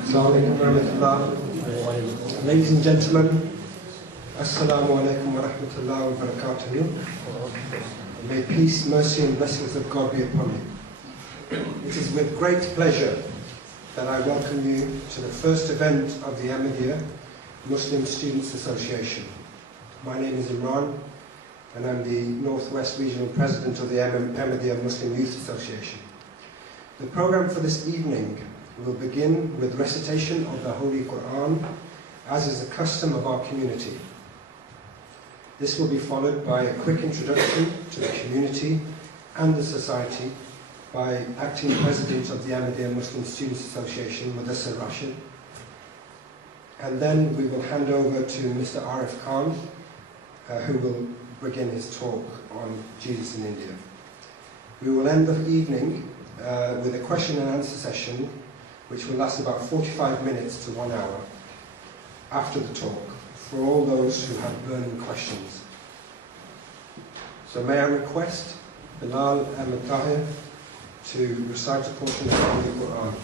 Assalamu alaikum wa rahmatullah. Ladies and gentlemen, Assalamu alaikum wa rahmatullah wa barakatuh. May peace, mercy and blessings of God be upon you. It is with great pleasure that I welcome you to the first event of the Ahmadiyya Muslim Students Association. My name is Imran and I'm the Northwest Regional President of the Ahmadiyya Muslim Youth Association. The program for this evening will begin with recitation of the Holy Quran, as is the custom of our community. This will be followed by a quick introduction to the community and the society by Acting President of the Ahmadiyya Muslim Students Association, Mudassir Rashid. And then we will hand over to Mr. Arif Khan, who will begin his talk on Jesus in India. We will end the evening with a question and answer session which will last about 45 minutes to 1 hour after the talk for all those who have burning questions. So may I request Bilal Ahmed Tahir to recite a portion of the Holy Quran.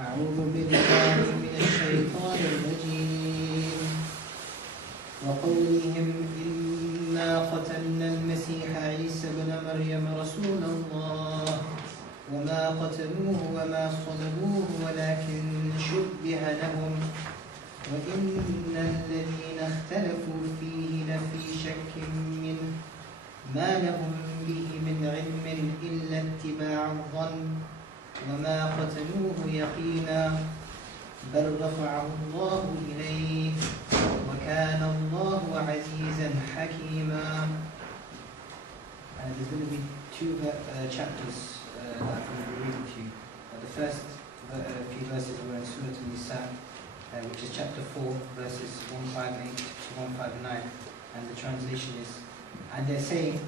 أعوذ بالله من الشيطان الرجيم وقولهم إنا قتلنا المسيح عيسى ابن مريم رسول الله وما قتلوه وما صلبوه ولكن شبه لهم وإن الذين اختلفوا فيه لفي شك منه ما لهم به من علم إلا اتباع الظن وما قتلوه يقينا بل رفعه الله إليه وكان الله عزيزا حكيما. There's going to be two chapters that I'm going to be reading to you. The first few verses are in Surah An-Nisa, which is chapter 4, verses 158 to 159, and the translation is, and they're saying,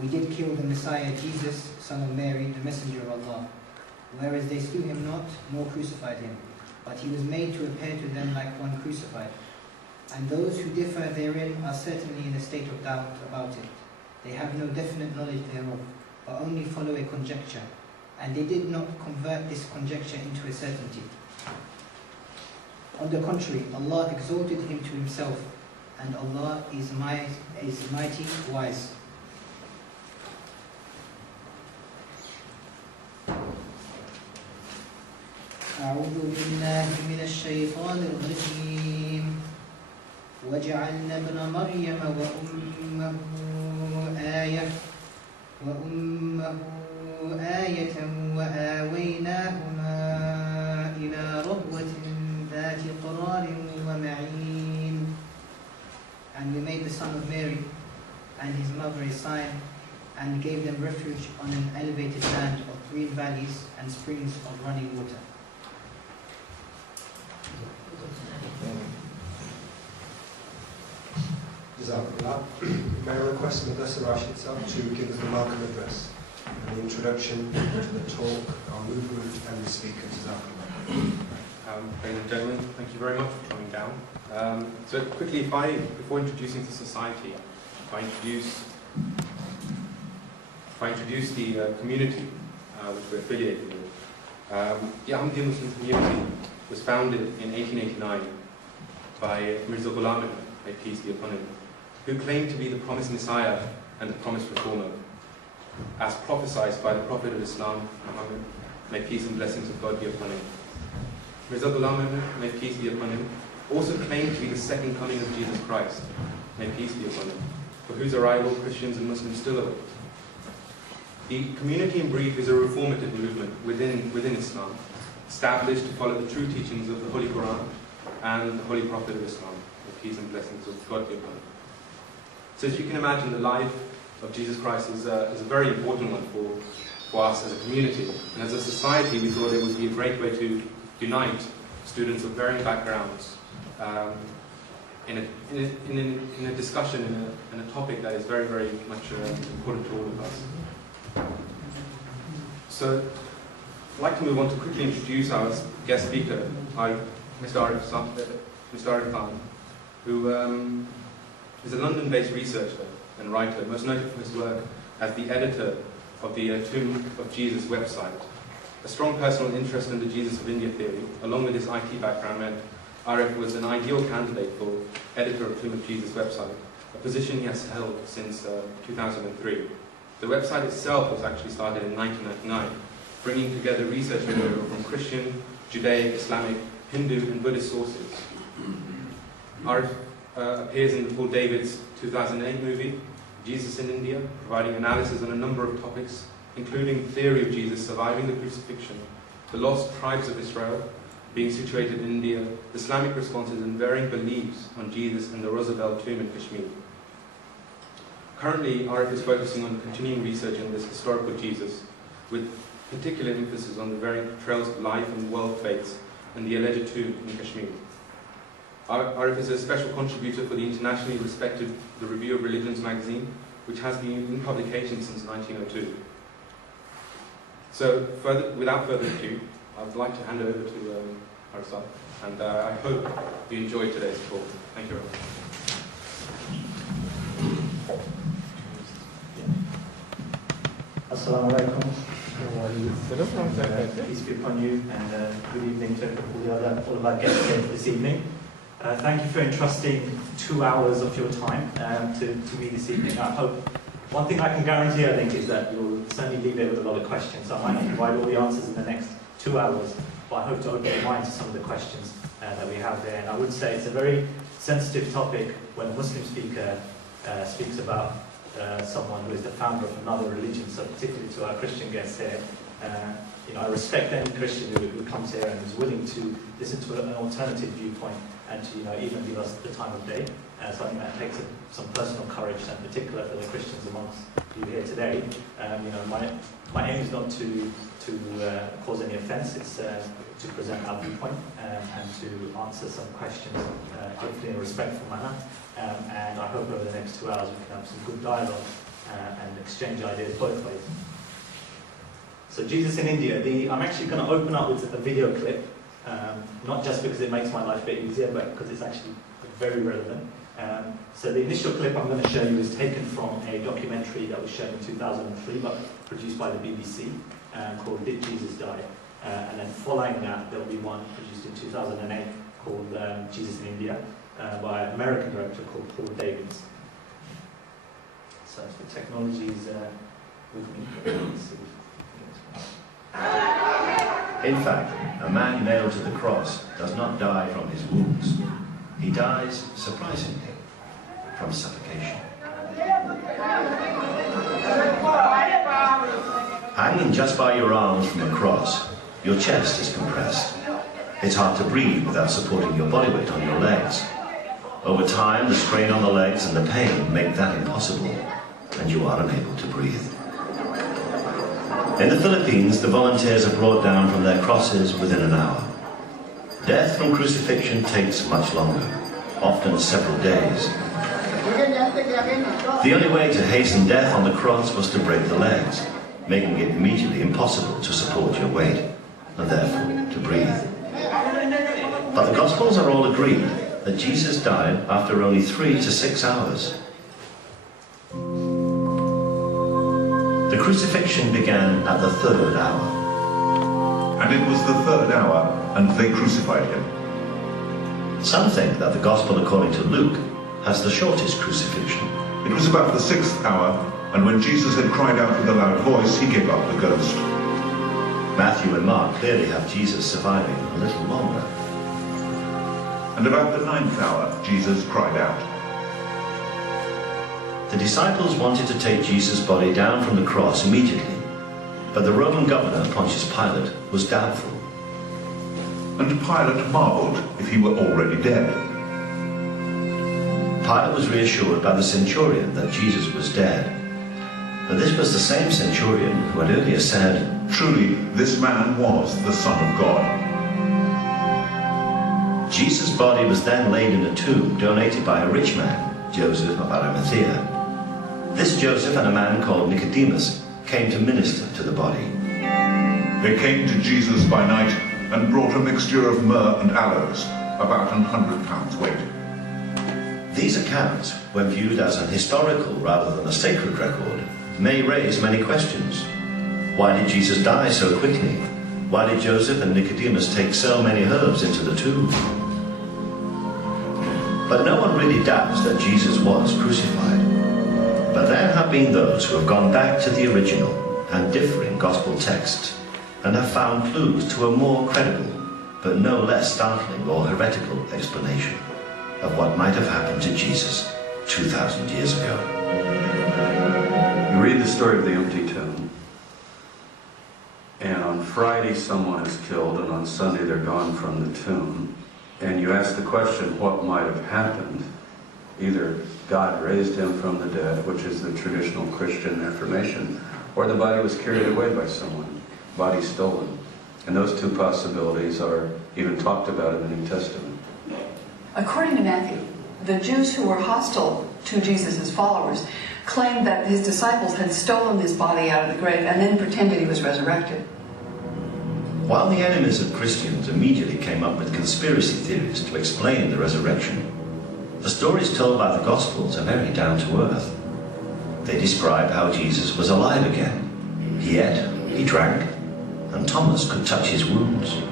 we did kill the Messiah Jesus, son of Mary, the messenger of Allah, whereas they slew him not, nor crucified him, but he was made to appear to them like one crucified. And those who differ therein are certainly in a state of doubt about it. They have no definite knowledge thereof, but only follow a conjecture, and they did not convert this conjecture into a certainty. On the contrary, Allah exalted him to himself, and Allah is mighty, wise. أعوذ بالله من الشيطان الرجيم وجعلنا ابن مريم وأمه آية وآويناهما إلى ربوة ذات قرار ومعين. And we made the son of Mary and his mother a sign and gave them refuge on an elevated land of green valleys and springs of running water. May I request Mudassir Rashid to give the welcome address and the introduction to the talk, our movement and the speakers. Ladies and gentlemen, thank you very much for coming down. So quickly, before introducing the society, if I introduce the community which we're affiliated with. The Ahmadiyya Muslim community was founded in 1889 by Mirza Ghulam Ahmad, may peace be upon him, who claimed to be the promised Messiah and the promised Reformer, as prophesied by the Prophet of Islam, Muhammad, may peace and blessings of God be upon him. Mirza Ghulam Ahmad, may peace be upon him, also claimed to be the second coming of Jesus Christ, may peace be upon him, for whose arrival Christians and Muslims still await. The community in brief is a reformative movement within Islam, established to follow the true teachings of the Holy Quran and the Holy Prophet of Islam, may peace and blessings of God be upon him. So as you can imagine, the life of Jesus Christ is a very important one for us as a community. And as a society, we thought it would be a great way to unite students of varying backgrounds in a discussion, in a topic that is very, very much important to all of us. So I'd like to move on to quickly introduce our guest speaker, Mr. Arif Khan, who is a London-based researcher and writer, most noted for his work as the editor of the Tomb of Jesus website. A strong personal interest in the Jesus of India theory, along with his IT background, meant Arif was an ideal candidate for editor of Tomb of Jesus website, a position he has held since 2003. The website itself was actually started in 1999, bringing together research material from Christian, Judaic, Islamic, Hindu and Buddhist sources. Arif appears in Paul David's 2008 movie, Jesus in India, providing analysis on a number of topics, including theory of Jesus surviving the crucifixion, the lost tribes of Israel being situated in India, Islamic responses and varying beliefs on Jesus and the Roosevelt tomb in Kashmir. Currently, Arif is focusing on continuing research on this historical Jesus, with particular emphasis on the varying trails of life and world faiths and the alleged tomb in Kashmir. Arif is a special contributor for the internationally respected The Review of Religions magazine, which has been in publication since 1902. So, without further ado, I would like to hand over to Arif, and I hope you enjoyed today's talk. Thank you very much. Assalamu alaikum. Peace be upon you, and good evening to all of our guests here this evening. Thank you for entrusting 2 hours of your time to me this evening. I hope, one thing I can guarantee, I think, is that you'll certainly leave it with a lot of questions. So I might not provide all the answers in the next 2 hours, but I hope to open your mind to some of the questions that we have there. And I would say it's a very sensitive topic when a Muslim speaker speaks about someone who is the founder of another religion, so particularly to our Christian guests here. I respect any Christian who comes here and is willing to listen to an alternative viewpoint and to even give us the time of day. So I think that takes some personal courage, and particular for the Christians amongst you here today. My aim is not to cause any offence. It's to present our viewpoint and to answer some questions, hopefully in a respectful manner. And I hope over the next 2 hours we can have some good dialogue and exchange ideas both ways. So Jesus in India, I'm actually going to open up with a video clip, not just because it makes my life a bit easier, but because it's actually very relevant. So the initial clip I'm going to show you is taken from a documentary that was shown in 2003, but produced by the BBC, called Did Jesus Die? And then following that, there will be one produced in 2008 called Jesus in India, by an American director called Paul Davis. So if the technology is with me, let's see. In fact, a man nailed to the cross does not die from his wounds. He dies, surprisingly, from suffocation. Hanging just by your arms from a cross, your chest is compressed. It's hard to breathe without supporting your body weight on your legs. Over time, the strain on the legs and the pain make that impossible, and you are unable to breathe. In the Philippines, the volunteers are brought down from their crosses within an hour. Death from crucifixion takes much longer, often several days. The only way to hasten death on the cross was to break the legs, making it immediately impossible to support your weight, and therefore to breathe. But the Gospels are all agreed that Jesus died after only 3 to 6 hours. The crucifixion began at the 3rd hour. And it was the 3rd hour, and they crucified him. Some think that the Gospel according to Luke has the shortest crucifixion. It was about the 6th hour, and when Jesus had cried out with a loud voice, he gave up the ghost. Matthew and Mark clearly have Jesus surviving a little longer. And about the 9th hour, Jesus cried out. The disciples wanted to take Jesus' body down from the cross immediately, but the Roman governor, Pontius Pilate, was doubtful. And Pilate marveled if he were already dead. Pilate was reassured by the centurion that Jesus was dead. But this was the same centurion who had earlier said, "Truly, this man was the Son of God." Jesus' body was then laid in a tomb donated by a rich man, Joseph of Arimathea. This Joseph and a man called Nicodemus came to minister to the body. They came to Jesus by night and brought a mixture of myrrh and aloes, about 100 pounds weight. These accounts, when viewed as an historical rather than a sacred record, may raise many questions. Why did Jesus die so quickly? Why did Joseph and Nicodemus take so many herbs into the tomb? But no one really doubts that Jesus was crucified. But there have been those who have gone back to the original and differing gospel texts and have found clues to a more credible, but no less startling or heretical explanation of what might have happened to Jesus 2,000 years ago. You read the story of the empty tomb, and on Friday someone is killed, and on Sunday they're gone from the tomb, and you ask the question, what might have happened? Either God raised him from the dead, which is the traditional Christian affirmation, or the body was carried away by someone, body stolen. And those two possibilities are even talked about in the New Testament. According to Matthew, the Jews who were hostile to Jesus' followers claimed that his disciples had stolen his body out of the grave and then pretended he was resurrected. While the enemies of Christians immediately came up with conspiracy theories to explain the resurrection, the stories told by the Gospels are very down to earth. They describe how Jesus was alive again. He ate, he drank, and Thomas could touch his wounds.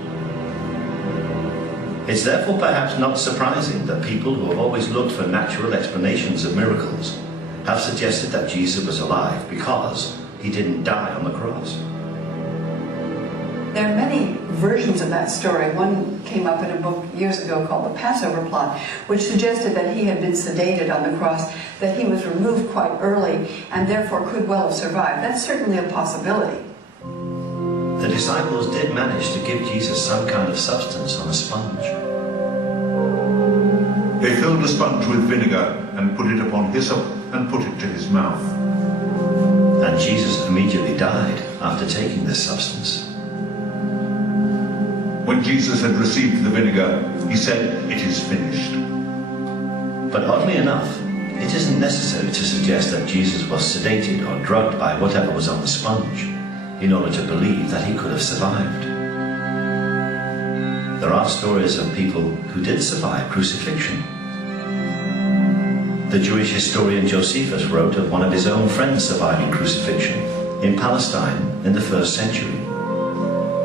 It's therefore perhaps not surprising that people who have always looked for natural explanations of miracles have suggested that Jesus was alive because he didn't die on the cross. There are many versions of that story. One came up in a book years ago called The Passover Plot, which suggested that he had been sedated on the cross, that he was removed quite early, and therefore could well have survived. That's certainly a possibility. The disciples did manage to give Jesus some kind of substance on a sponge. They filled a sponge with vinegar and put it upon hyssop and put it to his mouth. And Jesus immediately died after taking this substance. When Jesus had received the vinegar, he said, "It is finished." But oddly enough, it isn't necessary to suggest that Jesus was sedated or drugged by whatever was on the sponge in order to believe that he could have survived. There are stories of people who did survive crucifixion. The Jewish historian Josephus wrote of one of his own friends surviving crucifixion in Palestine in the 1st century.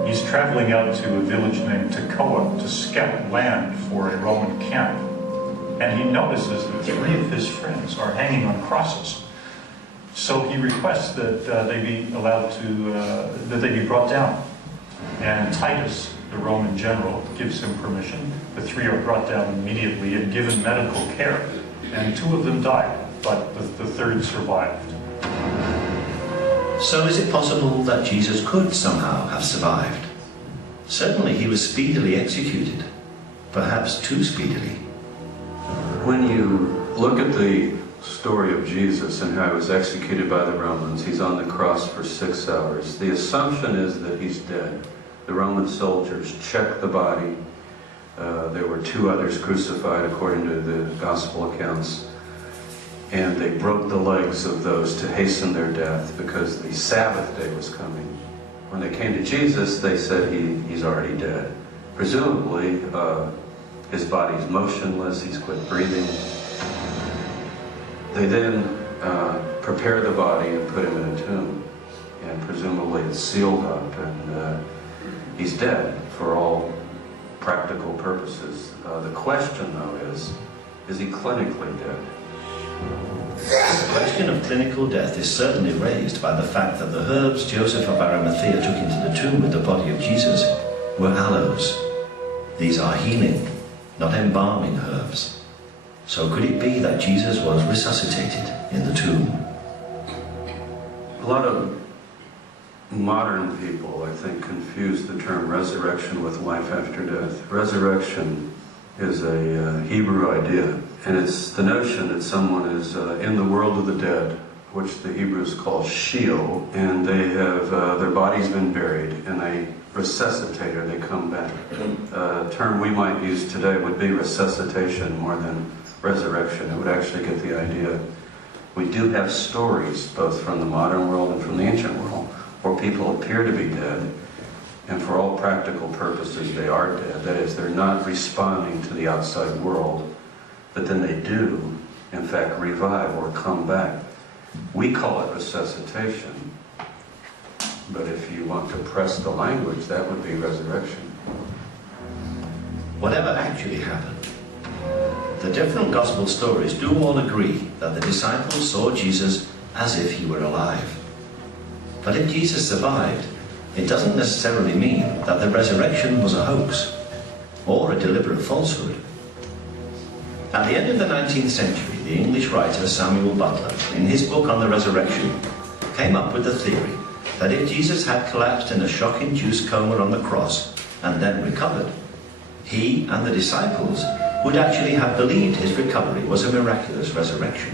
He's traveling out to a village named Tekoa to scout land for a Roman camp, and he notices that 3 of his friends are hanging on crosses. So he requests that they be allowed to, that they be brought down. And Titus, the Roman general, gives him permission. The 3 are brought down immediately and given medical care. And 2 of them died, but the 3rd survived. So is it possible that Jesus could somehow have survived? Certainly he was speedily executed, perhaps too speedily. When you look at the story of Jesus and how he was executed by the Romans, he's on the cross for 6 hours. The assumption is that he's dead. The Roman soldiers checked the body. There were 2 others crucified according to the gospel accounts. And they broke the legs of those to hasten their death because the Sabbath day was coming. When they came to Jesus, they said he's already dead. Presumably, his body's motionless, he's quit breathing. They then prepare the body and put him in a tomb. And presumably it's sealed up, and he's dead for all practical purposes. The question, though, is he clinically dead? The question of clinical death is certainly raised by the fact that the herbs Joseph of Arimathea took into the tomb with the body of Jesus were aloes. These are healing, not embalming herbs. So could it be that Jesus was resuscitated in the tomb? A lot of modern people, I think, confuse the term resurrection with life after death. Resurrection is a Hebrew idea, and it's the notion that someone is in the world of the dead, which the Hebrews call Sheol, and they have their body's been buried, and they resuscitate or they come back. A term we might use today would be resuscitation more than resurrection. It would actually get the idea. We do have stories, both from the modern world and from the ancient world, where people appear to be dead, and for all practical purposes they are dead. That is, they're not responding to the outside world but then they do, in fact, revive or come back. We call it resuscitation, but if you want to press the language, that would be resurrection. Whatever actually happened, the different gospel stories do all agree that the disciples saw Jesus as if he were alive. But if Jesus survived, it doesn't necessarily mean that the resurrection was a hoax or a deliberate falsehood. At the end of the 19th century, the English writer Samuel Butler, in his book on the resurrection, came up with the theory that if Jesus had collapsed in a shock-induced coma on the cross and then recovered, he and the disciples would actually have believed his recovery was a miraculous resurrection.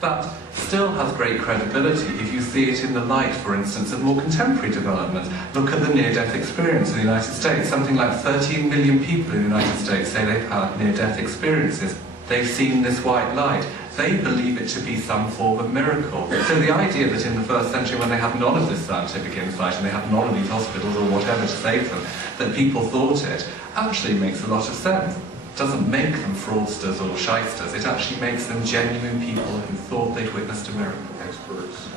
That still has great credibility if you see it in the light, for instance, of more contemporary developments. Look at the near-death experience in the United States. Something like 13 million people in the United States say they've had near-death experiences. They've seen this white light. They believe it to be some form of miracle. So the idea that in the first century, when they had none of this scientific insight and they had none of these hospitals or whatever to save them, that people thought it, actually makes a lot of sense. It doesn't make them fraudsters or shysters. It actually makes them genuine people who thought they'd witnessed a miracle. Experts.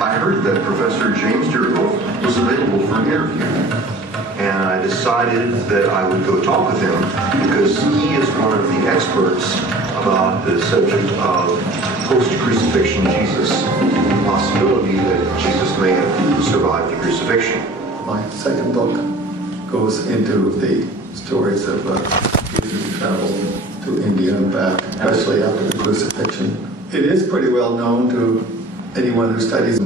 I heard that Professor James Durrell was available for an interview, and I decided that I would go talk with him because he is one of the experts about the subject of post-crucifixion Jesus, the possibility that Jesus may have survived the crucifixion. My second book goes into the stories of Jesus who traveled to India and back, especially after the crucifixion. It is pretty well known to anyone who studies.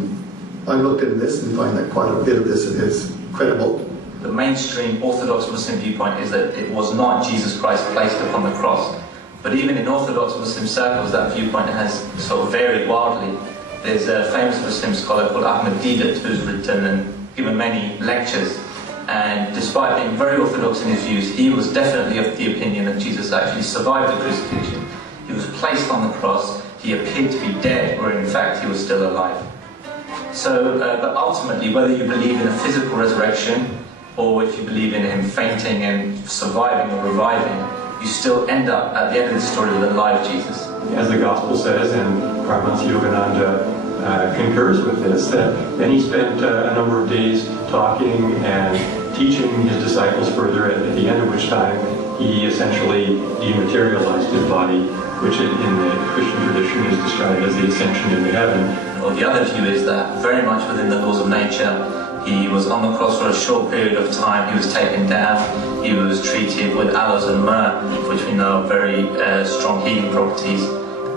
I looked into this and find that quite a bit of this is credible. The mainstream Orthodox Muslim viewpoint is that it was not Jesus Christ placed upon the cross. But even in Orthodox Muslim circles, that viewpoint has sort of varied wildly. There's a famous Muslim scholar called Ahmadiyya who's written and given many lectures. And despite being very orthodox in his views, he was definitely of the opinion that Jesus actually survived the crucifixion. He was placed on the cross, he appeared to be dead, where in fact he was still alive. So, but ultimately, whether you believe in a physical resurrection, or if you believe in him fainting and surviving or reviving, you still end up at the end of the story with a live Jesus. As the Gospel says, and Paramahansa Yogananda concurs with this, that then he spent a number of days talking and teaching his disciples further, at the end of which time he essentially dematerialized his body, which in the Christian tradition is described as the ascension into heaven. Well, the other view is that very much within the laws of nature, he was on the cross for a short period of time, he was taken down, he was treated with aloes and myrrh, which we know have very strong healing properties,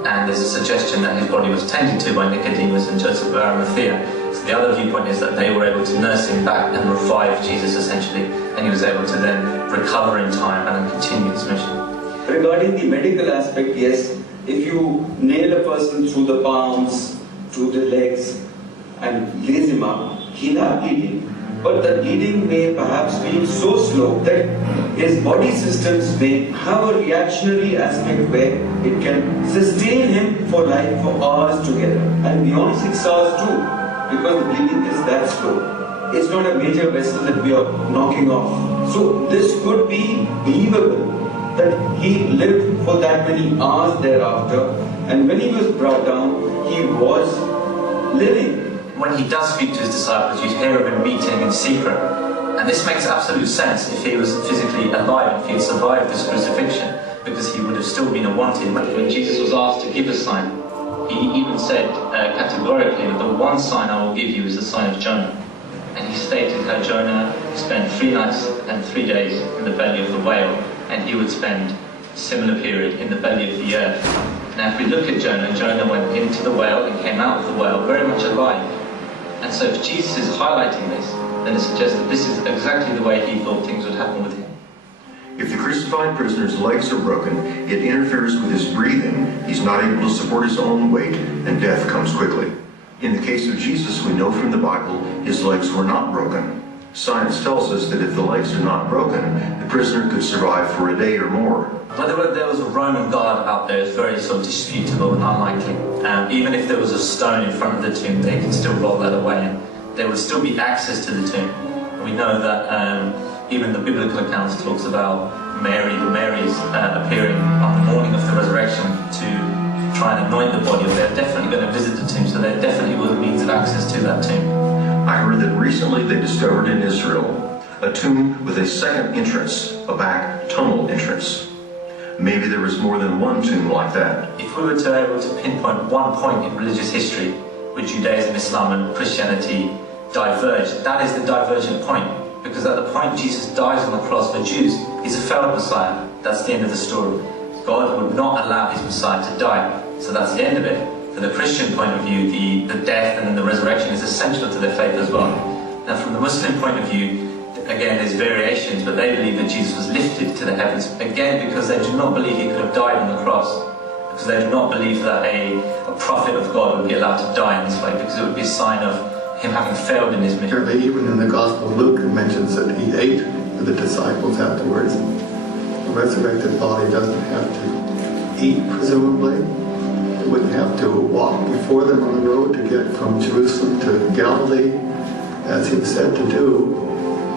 and there's a suggestion that his body was tended to by Nicodemus and Joseph of Arimathea. So the other viewpoint is that they were able to nurse him back and revive Jesus essentially, and he was able to then recover in time and continue his mission. Regarding the medical aspect, yes, if you nail a person through the palms, through the legs, and lace him up, he'll have bleeding. But the bleeding may perhaps be so slow that his body systems may have a reactionary aspect where it can sustain him for life for hours together, and beyond 6 hours too, because the bleeding is that slow. It's not a major vessel that we are knocking off. So this could be believable that he lived for that many hours thereafter, and when he was brought down, he was living. When he does speak to his disciples, you'd hear of him meeting in secret. And this makes absolute sense if he was physically alive, if he had survived this crucifixion, because he would have still been a wanted. When Jesus was asked to give a sign, he even said categorically that the one sign I will give you is the sign of Jonah. And he stated how Jonah spent 3 nights and 3 days in the belly of the whale, and he would spend a similar period in the belly of the earth. Now if we look at Jonah, Jonah went into the whale and came out of the whale very much alive. And so if Jesus is highlighting this, then it suggests that this is exactly the way he thought things would happen with him. If the crucified prisoner's legs are broken, it interferes with his breathing, he's not able to support his own weight, and death comes quickly. In the case of Jesus, we know from the Bible, his legs were not broken. Science tells us that if the legs are not broken, the prisoner could survive for a day or more. Whether there was a Roman guard out there is very sort of disputable and unlikely. Even if there was a stone in front of the tomb, they could still roll that away and there would still be access to the tomb. We know that even the biblical accounts talks about Mary's appearing on the morning of the resurrection to try and anoint the body. They're definitely going to visit the tomb, so there definitely was a means of access to that tomb. I heard that recently they discovered in Israel a tomb with a second entrance, a back tunnel entrance. Maybe there was more than one tomb like that. If we were to be able to pinpoint one point in religious history where Judaism, Islam and Christianity diverged, that is the divergent point. Because at the point Jesus dies on the cross for Jews, he's a failed Messiah. That's the end of the story. God would not allow his Messiah to die. So that's the end of it. From the Christian point of view, the death and then the resurrection is essential to their faith as well. Now from the Muslim point of view, again there's variations, but they believe that Jesus was lifted to the heavens, again because they do not believe he could have died on the cross. Because they do not believe that a prophet of God would be allowed to die in this way, because it would be a sign of him having failed in his mission. Even in the Gospel of Luke it mentions that he ate with the disciples afterwards. The resurrected body doesn't have to eat, presumably. It wouldn't have to walk before them on the road to get from Jerusalem to Galilee, as he was said to do.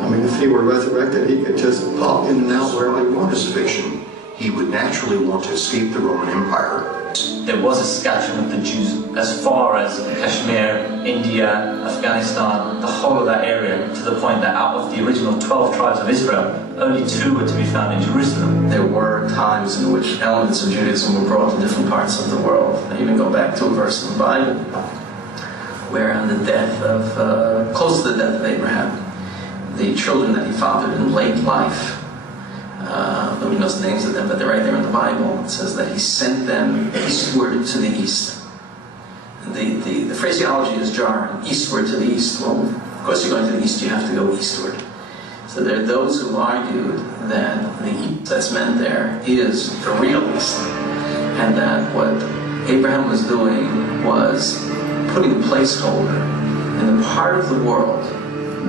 I mean, if he were resurrected, he could just pop in and out wherever he wanted. Crucifixion, he would naturally want to escape the Roman Empire. There was a scattering of the Jews as far as Kashmir, India, Afghanistan, the whole of that area, to the point that out of the original 12 tribes of Israel, only 2 were to be found in Jerusalem. There were times in which elements of Judaism were brought to different parts of the world. I even go back to a verse in the Bible where on the death of, close to the death of Abraham, the children that he fathered in late life, nobody knows the names of them, but they're right there in the Bible. It says that he sent them eastward to the east. The phraseology is jarring, eastward to the east. Well, of course you're going to the east, you have to go eastward. So there are those who argued that the east that's meant there is the real east, and that what Abraham was doing was putting a placeholder in the part of the world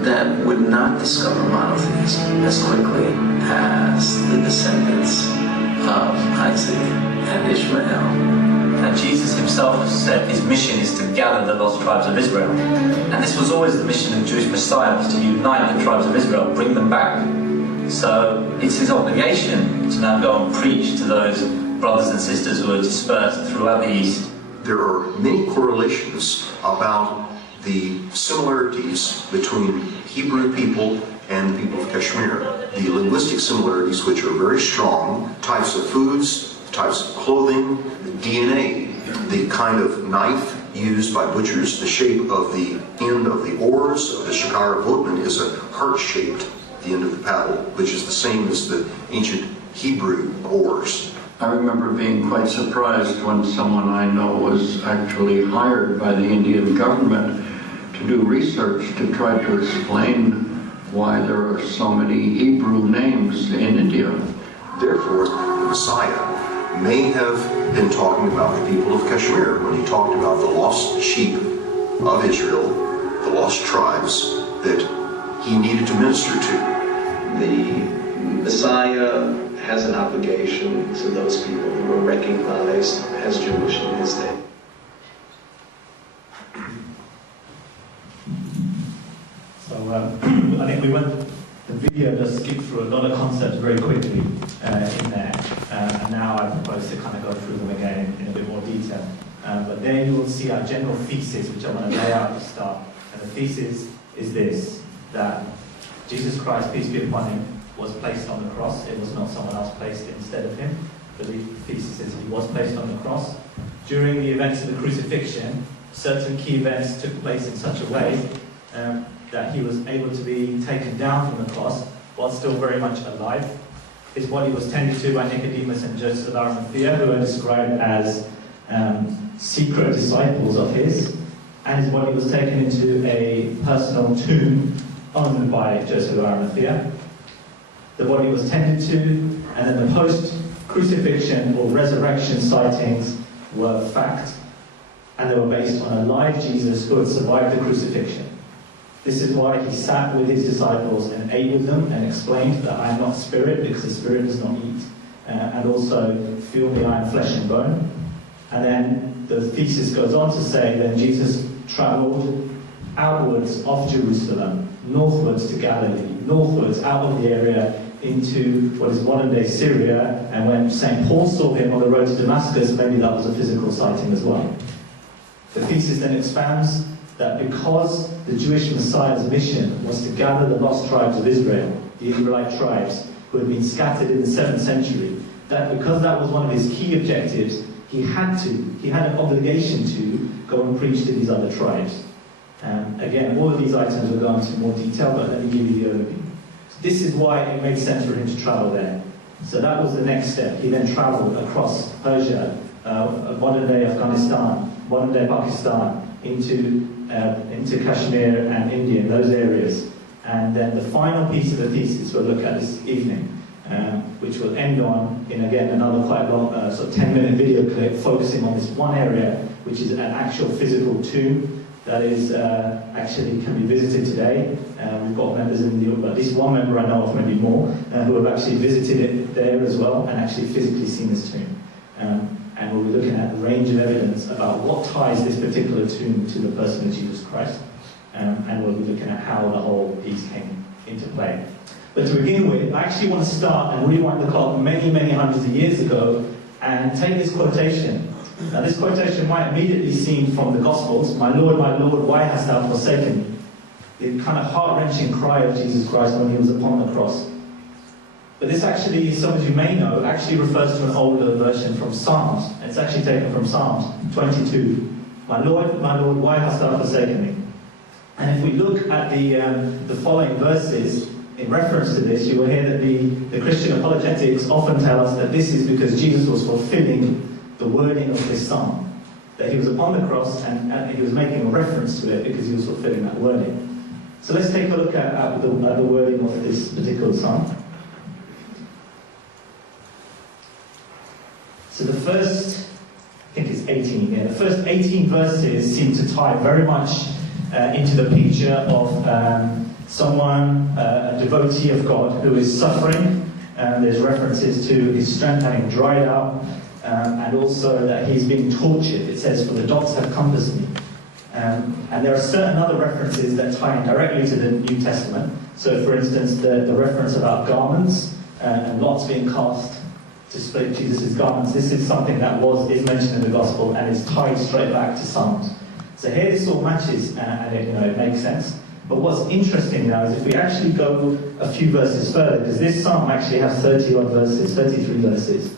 that would not discover monotheism as quickly as the descendants of Isaac and Ishmael. And Jesus himself said his mission is to gather the lost tribes of Israel. And this was always the mission of the Jewish Messiah, was to unite the tribes of Israel, bring them back. So it's his obligation to now go and preach to those brothers and sisters who are dispersed throughout the East. There are many correlations about the similarities between Hebrew people and the people of Kashmir. The linguistic similarities, which are very strong, types of foods, types of clothing, the DNA, the kind of knife used by butchers, the shape of the end of the oars of the shikara boatman is a heart-shaped, the end of the paddle, which is the same as the ancient Hebrew oars. I remember being quite surprised when someone I know was actually hired by the Indian government to do research to try to explain why there are so many Hebrew names in India. Therefore, the Messiah may have been talking about the people of Kashmir when he talked about the lost sheep of Israel, the lost tribes that he needed to minister to. The Messiah has an obligation to those people who are recognized as Jewish in his day. So I think the video does skip through a lot of concepts very quickly in there, and now I propose to kind of go through them again in a bit more detail. But there you will see our general thesis, which I want to lay out at the start. And the thesis is this, that Jesus Christ, peace be upon him, was placed on the cross. It was not someone else placed instead of him. But the thesis is he was placed on the cross. During the events of the crucifixion, certain key events took place in such a way that he was able to be taken down from the cross while still very much alive. His body was tended to by Nicodemus and Joseph of Arimathea, who are described as secret disciples of his, and his body was taken into a personal tomb owned by Joseph of Arimathea. The body was tended to, and then the post-crucifixion or resurrection sightings were fact, and they were based on a live Jesus who had survived the crucifixion. This is why he sat with his disciples and ate with them and explained that I am not spirit, because the spirit does not eat, and also feel me, I am flesh and bone. And then the thesis goes on to say that Jesus travelled outwards of Jerusalem northwards to Galilee, northwards out of the area into what is modern-day Syria, and when St. Paul saw him on the road to Damascus, maybe that was a physical sighting as well. The thesis then expands that because the Jewish Messiah's mission was to gather the lost tribes of Israel, the Israelite tribes, who had been scattered in the 7th century, that because that was one of his key objectives, he had an obligation to go and preach to these other tribes. Again, all of these items will go into more detail, but let me give you the overview. So this is why it made sense for him to travel there. So that was the next step. He then travelled across Persia, modern-day Afghanistan, modern-day Pakistan, into Kashmir and India, those areas. And then the final piece of the thesis we'll look at this evening, which will end on, in again another quite long, sort of 10-minute video clip focusing on this one area, which is an actual physical tomb that is actually can be visited today. We've got members in the, at least one member I know of, maybe more, who have actually visited it there as well and actually physically seen this tomb. And we'll be looking at a range of evidence about what ties this particular tomb to the person of Jesus Christ. And we'll be looking at how the whole piece came into play. But to begin with, I actually want to start and rewind the clock many, many hundreds of years ago and take this quotation. Now this quotation might immediately seem from the Gospels, my Lord, why hast thou forsaken me? The kind of heart-wrenching cry of Jesus Christ when he was upon the cross. But this actually, some of you may know, actually refers to an older version from Psalms. It's actually taken from Psalms 22. My Lord, why hast thou forsaken me? And if we look at the following verses, in reference to this, you will hear that the Christian apologetics often tell us that this is because Jesus was fulfilling the wording of this psalm. That he was upon the cross and he was making a reference to it because he was fulfilling that wording. So let's take a look at the wording of this particular psalm. So the first, I think it's 18, yeah, the first 18 verses seem to tie very much into the picture of someone, a devotee of God, who is suffering. There's references to his strength having dried up, and also that he's being tortured. It says, for the dogs have compassed me. And there are certain other references that tie in directly to the New Testament. So for instance, the reference about garments, and lots being cast to split Jesus' garments. This is something that is mentioned in the Gospel and is tied straight back to Psalms. So here this all matches, and it makes sense. But what's interesting now is if we actually go a few verses further, because this psalm actually has 30-odd verses, 33 verses.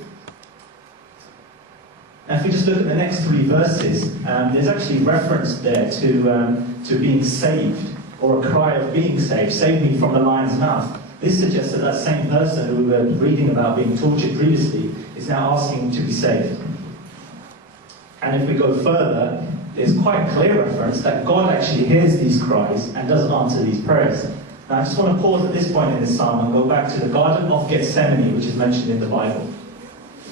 And if we just look at the next 3 verses, there's actually reference there to being saved, or a cry of being saved. Save me from the lion's mouth. This suggests that that same person who we were reading about being tortured previously is now asking to be saved. And if we go further, there's quite clear reference that God actually hears these cries and does answer these prayers. Now I just want to pause at this point in this psalm and go back to the Garden of Gethsemane, which is mentioned in the Bible.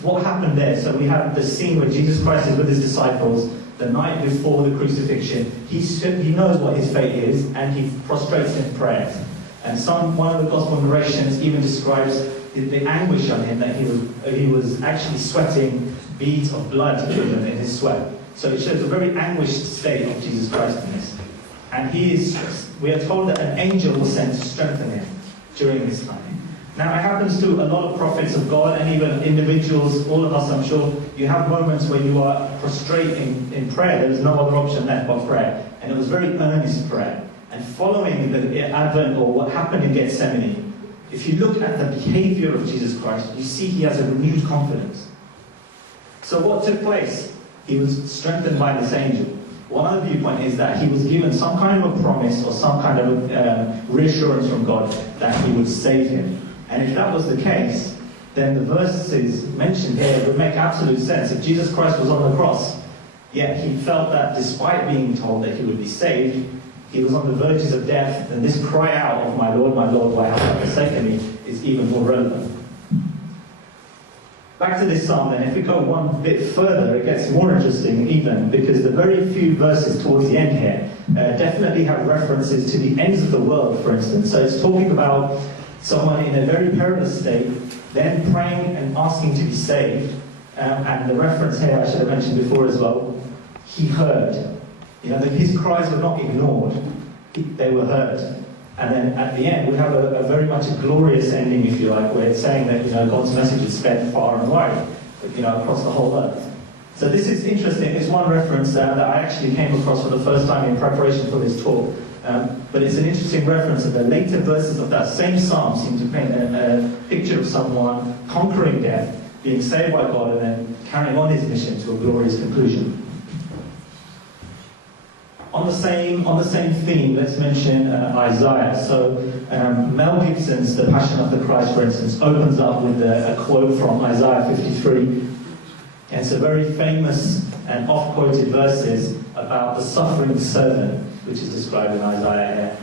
What happened there? So we have the scene where Jesus Christ is with his disciples the night before the crucifixion. He knows what his fate is, and he prostrates in prayer. And one of the gospel narrations even describes the anguish on him, that he was actually sweating beads of blood even in his sweat. So it shows a very anguished state of Jesus Christ in this. And we are told that an angel was sent to strengthen him during this time. Now it happens to a lot of prophets of God, and even individuals, all of us I'm sure, you have moments where you are prostrate in prayer. There is no other option left but prayer. And it was very earnest prayer. And following the advent, or what happened in Gethsemane, if you look at the behavior of Jesus Christ, you see he has a renewed confidence. So what took place? He was strengthened by this angel. One other viewpoint is that he was given some kind of a promise or some kind of reassurance from God that he would save him. And if that was the case, then the verses mentioned here would make absolute sense. If Jesus Christ was on the cross, yet he felt that despite being told that he would be saved, he was on the verges of death, then this cry out of my Lord, why hast thou forsaken me, is even more relevant. Back to this psalm then, if we go one bit further, it gets more interesting even, because the very few verses towards the end here definitely have references to the ends of the world, for instance. So it's talking about someone in a very perilous state, then praying and asking to be saved. And the reference here, I should have mentioned before as well, he heard. You know, his cries were not ignored, they were heard. And then at the end, we have a very much a glorious ending, if you like, where it's saying that, you know, God's message is spread far and wide, you know, across the whole earth. So this is interesting. It's one reference that I actually came across for the first time in preparation for this talk. But it's an interesting reference that the later verses of that same psalm seem to paint a picture of someone conquering death, being saved by God, and then carrying on his mission to a glorious conclusion. On the same theme, let's mention Isaiah. So Mel Gibson's The Passion of the Christ, for instance, opens up with a quote from Isaiah 53. And it's a very famous and oft-quoted verses about the suffering servant, which is described in Isaiah here.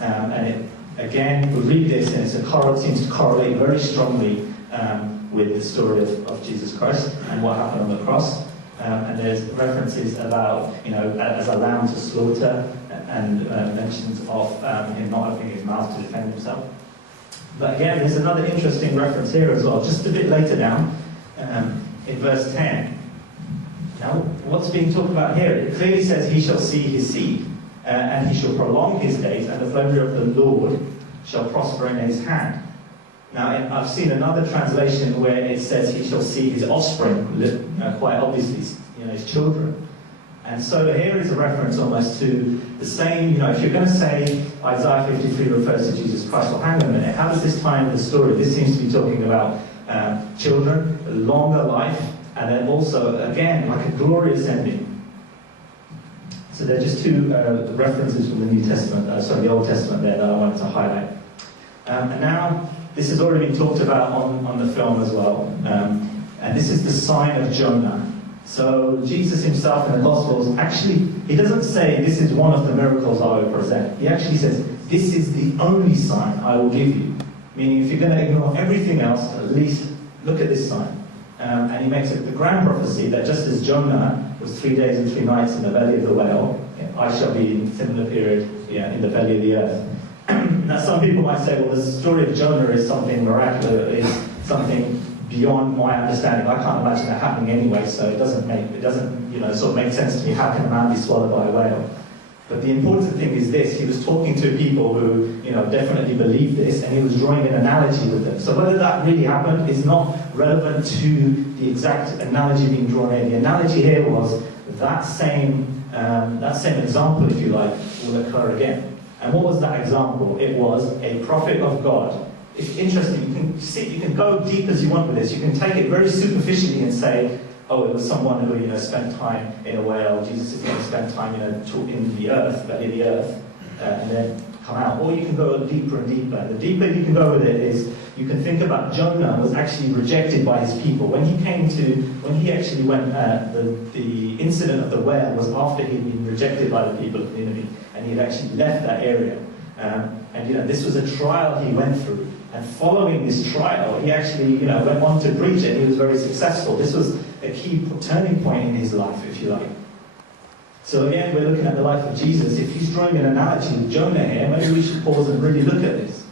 And it, again, we read this, and it seems to correlate very strongly with the story of Jesus Christ and what happened on the cross. And there's references about, you know, as a lamb to slaughter, and mentions of him not opening his mouth to defend himself. But again, there's another interesting reference here as well, just a bit later down, in verse 10. Now, what's being talked about here? It clearly says, he shall see his seed, and he shall prolong his days, and the favor of the Lord shall prosper in his hand. Now, I've seen another translation where it says he shall see his offspring, quite obviously, you know, his children. And so here is a reference almost to the same, you know, if you're going to say Isaiah 53 refers to Jesus Christ, well, hang on a minute, how does this tie into the story? This seems to be talking about children, a longer life, and then also, again, like a glorious ending. So there are just two references from the New Testament, the Old Testament there that I wanted to highlight. And now, this has already been talked about on the film as well. And this is the sign of Jonah. So Jesus himself in the Gospels, actually, he doesn't say this is one of the miracles I will present. He actually says, this is the only sign I will give you. Meaning, if you're going to ignore everything else, at least look at this sign. And he makes the grand prophecy that just as Jonah was 3 days and 3 nights in the belly of the whale, I shall be in a similar period in the belly of the earth. Now, some people might say, well, the story of Jonah is something miraculous, is something beyond my understanding. I can't imagine that happening anyway, so it doesn't sort of make sense to me. How can a man be swallowed by a whale? But the important thing is this: he was talking to people who, definitely believed this, and he was drawing an analogy with them. So whether that really happened is not relevant to the exact analogy being drawn here. The analogy here was that same example, if you like, will occur again. And what was that example? It was a prophet of God. It's interesting. You can go deep as you want with this. You can take it very superficially and say, oh, it was someone who spent time in a whale. Jesus is going to spend time in the earth, belly of the earth, and then come out. Or you can go deeper and deeper. The deeper you can go with it is you can think about Jonah was actually rejected by his people. When he actually went, the incident of the whale was after he'd been rejected by the people of Nineveh, and he'd actually left that area. And this was a trial he went through. And following this trial, he actually went on to preach, and he was very successful. This was a key turning point in his life, if you like. So again, we're looking at the life of Jesus. If he's drawing an analogy with Jonah here, maybe we should pause and really look at this.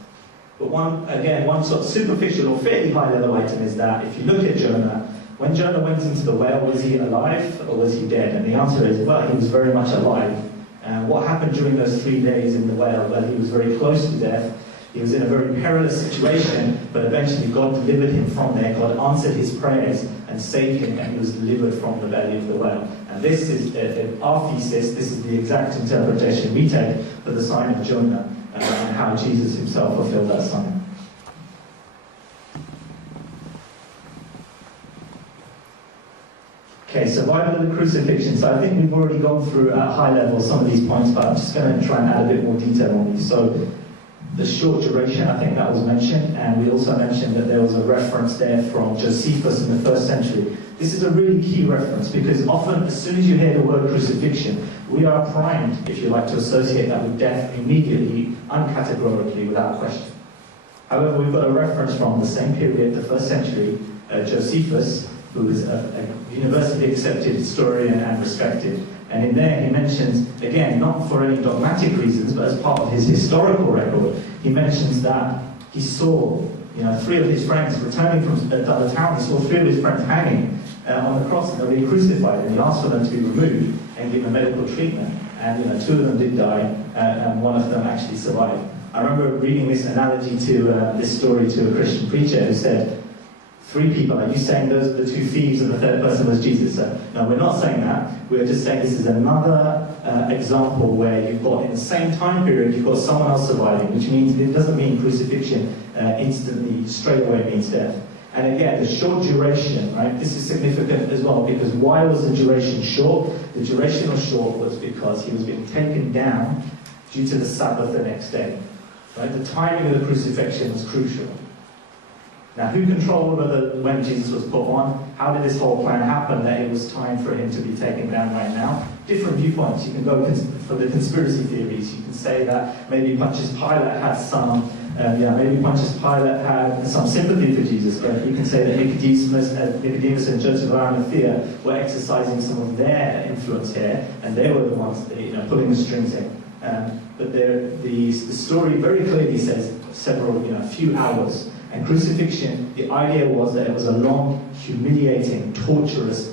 But one sort of superficial or fairly high-level item is that if you look at Jonah, when Jonah went into the whale, was he alive or was he dead? And the answer is, well, he was very much alive. And what happened during those 3 days in the whale? Well, he was very close to death. He was in a very perilous situation, but eventually God delivered him from there. God answered his prayers and saved him, and he was delivered from the belly of the whale. And this is our thesis. This is the exact interpretation we take for the sign of Jonah and how Jesus himself fulfilled that sign. Okay, survival of the crucifixion. So I think we've already gone through at a high level some of these points, but I'm just going to try and add a bit more detail on these. So the short duration, I think that was mentioned, and we also mentioned that there was a reference there from Josephus in the 1st century. This is a really key reference because often, as soon as you hear the word crucifixion, we are primed, if you like, to associate that with death immediately, uncategorically, without question. However, we've got a reference from the same period, the 1st century, Josephus, who is a university accepted historian and respected. And in there he mentions, again, not for any dogmatic reasons, but as part of his historical record, he mentions that he saw 3 of his friends returning from the town. He saw 3 of his friends hanging on the cross, and they were being crucified, and he asked for them to be removed and given medical treatment. And 2 of them did die, and 1 of them actually survived. I remember reading this analogy to this story to a Christian preacher who said, 3 people, are you saying those are the 2 thieves and the third person was Jesus? So, no, we're not saying that. We're just saying this is another example where you've got, in the same time period, you've got someone else surviving, which means, it doesn't mean crucifixion instantly, straight away means death. And again, the short duration, right, this is significant as well, because why was the duration short? The duration was short was because he was being taken down due to the Sabbath the next day. Right? The timing of the crucifixion was crucial. Now, who controlled when Jesus was put on? How did this whole plan happen that it was time for him to be taken down right now? Different viewpoints. You can go for the conspiracy theories. You can say that maybe Pontius Pilate had some, maybe Pontius Pilate had some sympathy for Jesus, but you can say that Nicodemus and Joseph of Arimathea were exercising some of their influence here, and they were the ones pulling the strings in. But the story very clearly says a few hours. And crucifixion, the idea was that it was a long, humiliating, torturous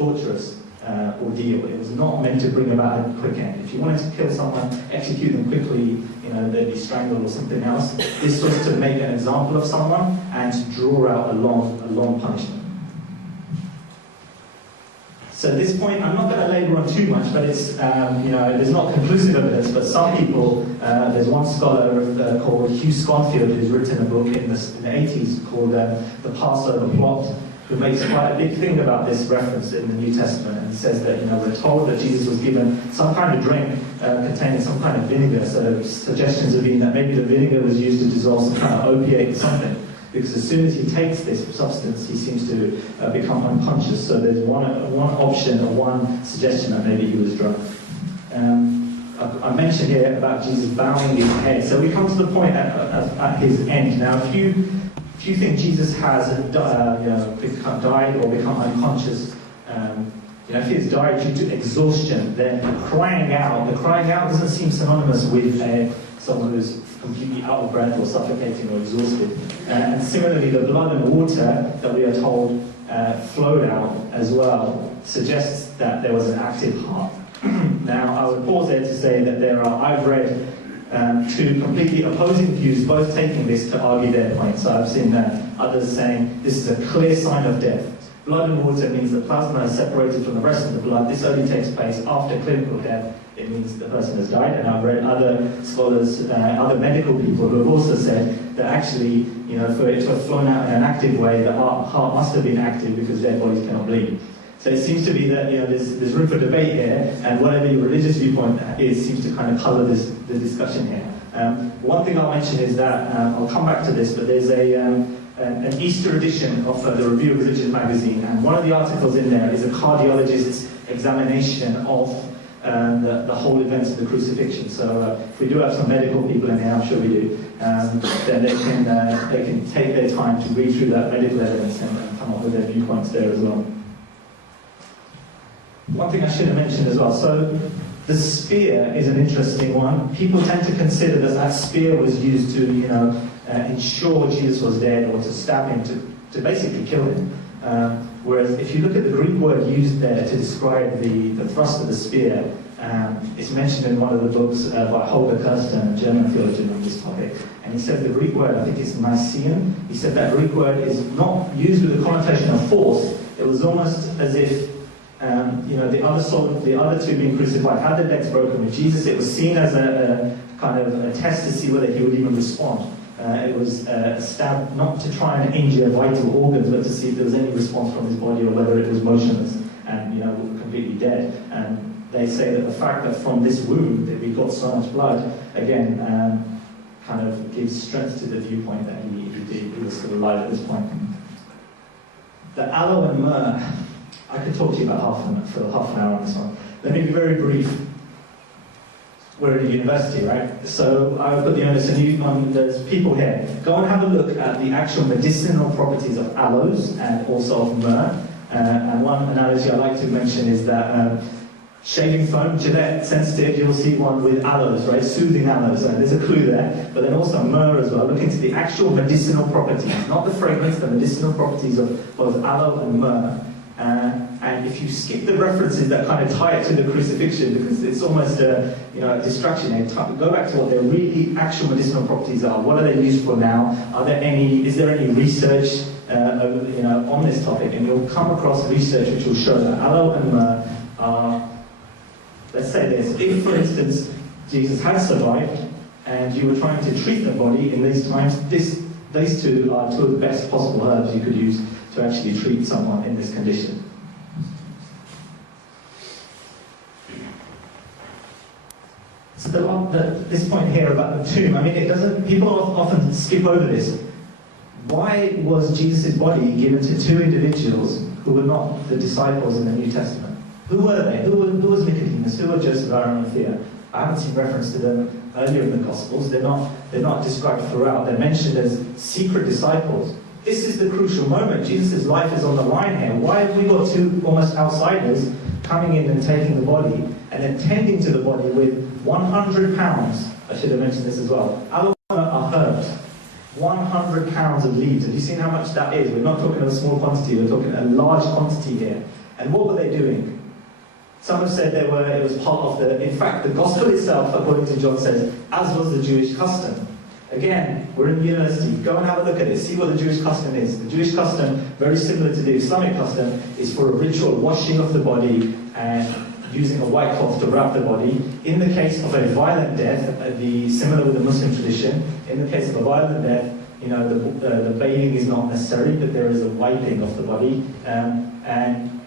ordeal. It was not meant to bring about a quick end. If you wanted to kill someone, execute them quickly, they'd be strangled or something else. This was to make an example of someone and to draw out a long punishment. So at this point, I'm not going to labour on too much, but it's, there's not conclusive evidence, but some people, there's one scholar called Hugh Sconfield who's written a book in the 80s called The Passover Plot, who makes quite a big thing about this reference in the New Testament, and says that, we're told that Jesus was given some kind of drink containing some kind of vinegar, so suggestions have been that maybe the vinegar was used to dissolve some kind of opiate or something. Because as soon as he takes this substance, he seems to become unconscious. So there's one option or one suggestion that maybe he was drunk. I mentioned here about Jesus bowing his head. So we come to the point at his end. Now, if you think Jesus has died or become unconscious, if he has died due to exhaustion, then the crying out doesn't seem synonymous with someone who's completely out of breath or suffocating or exhausted. And similarly, the blood and water that we are told flowed out as well suggests that there was an active heart. Now, I would pause there to say that I've read 2 completely opposing views, both taking this to argue their point. So I've seen others saying this is a clear sign of death. Blood and water means the plasma is separated from the rest of the blood. This only takes place after clinical death. It means the person has died. And I've read other scholars, other medical people who have also said that actually, for it to have flown out in an active way, the heart must have been active because dead bodies cannot bleed. So it seems to be that there's room for debate here, and whatever your religious viewpoint is seems to kind of colour the discussion here. One thing I'll mention is that, I'll come back to this, but there's an Easter edition of the Review of Religion magazine, and one of the articles in there is a cardiologist's examination of the whole events of the crucifixion. So if we do have some medical people in here, I'm sure we do, then they can take their time to read through that medical evidence and come up with their viewpoints there as well. One thing I should have mentioned as well, so the spear is an interesting one. People tend to consider that spear was used to, ensure Jesus was dead or to stab him, to basically kill him. Whereas if you look at the Greek word used there to describe the thrust of the spear, it's mentioned in one of the books by Holger Kirsten, a German theologian on this topic. And he said the Greek word, I think it's Nicaean, he said that Greek word is not used with the connotation of force. It was almost as if the other 2 being crucified had their legs broken. With Jesus, it was seen as a kind of a test to see whether he would even respond. It was a stab not to try and injure vital organs, but to see if there was any response from his body or whether it was motionless and completely dead. And they say that the fact that from this wound that we got so much blood, again, kind of gives strength to the viewpoint that he was still alive at this point. The aloe and myrrh. I could talk to you about for half an hour on this one. Let me be very brief. We're at a university, right? So I would put the onus on there's people here. Go and have a look at the actual medicinal properties of aloes and also of myrrh. And one analogy I like to mention is that shaving foam, Gillette sensitive, you'll see one with aloes, right? Soothing aloes. There's a clue there. But then also myrrh as well. Look into the actual medicinal properties, not the fragrance, the medicinal properties of both aloe and myrrh. And And if you skip the references that kind of tie it to the crucifixion, because it's almost a distraction, go back to what their really actual medicinal properties are. What are they used for now? Is there any research on this topic? And you'll come across research which will show that aloe and myrrh are, let's say this, if for instance Jesus had survived and you were trying to treat the body in these times, these two are two of the best possible herbs you could use to actually treat someone in this condition. So this point here about the tomb, I mean, people often skip over this. Why was Jesus' body given to two individuals who were not the disciples in the New Testament? Who were they? Who was Nicodemus? Who were Joseph, Arimathea? I haven't seen reference to them earlier in the Gospels. They're not described throughout. They're mentioned as secret disciples. This is the crucial moment. Jesus' life is on the line here. Why have we got two almost outsiders coming in and taking the body and then tending to the body with 100 pounds? I should have mentioned this as well. Aloe are herbs. 100 pounds of leaves. Have you seen how much that is? We're not talking a small quantity. We're talking a large quantity here. And what were they doing? Some have said it was part of in fact, the gospel itself, according to John, says, as was the Jewish custom. Again, we're in university. Go and have a look at it. See what the Jewish custom is. The Jewish custom, very similar to the Islamic custom, is for a ritual washing of the body and using a white cloth to wrap the body. In the case of a violent death, similar with the Muslim tradition, in the case of a violent death, the bathing is not necessary, but there is a wiping of the body, and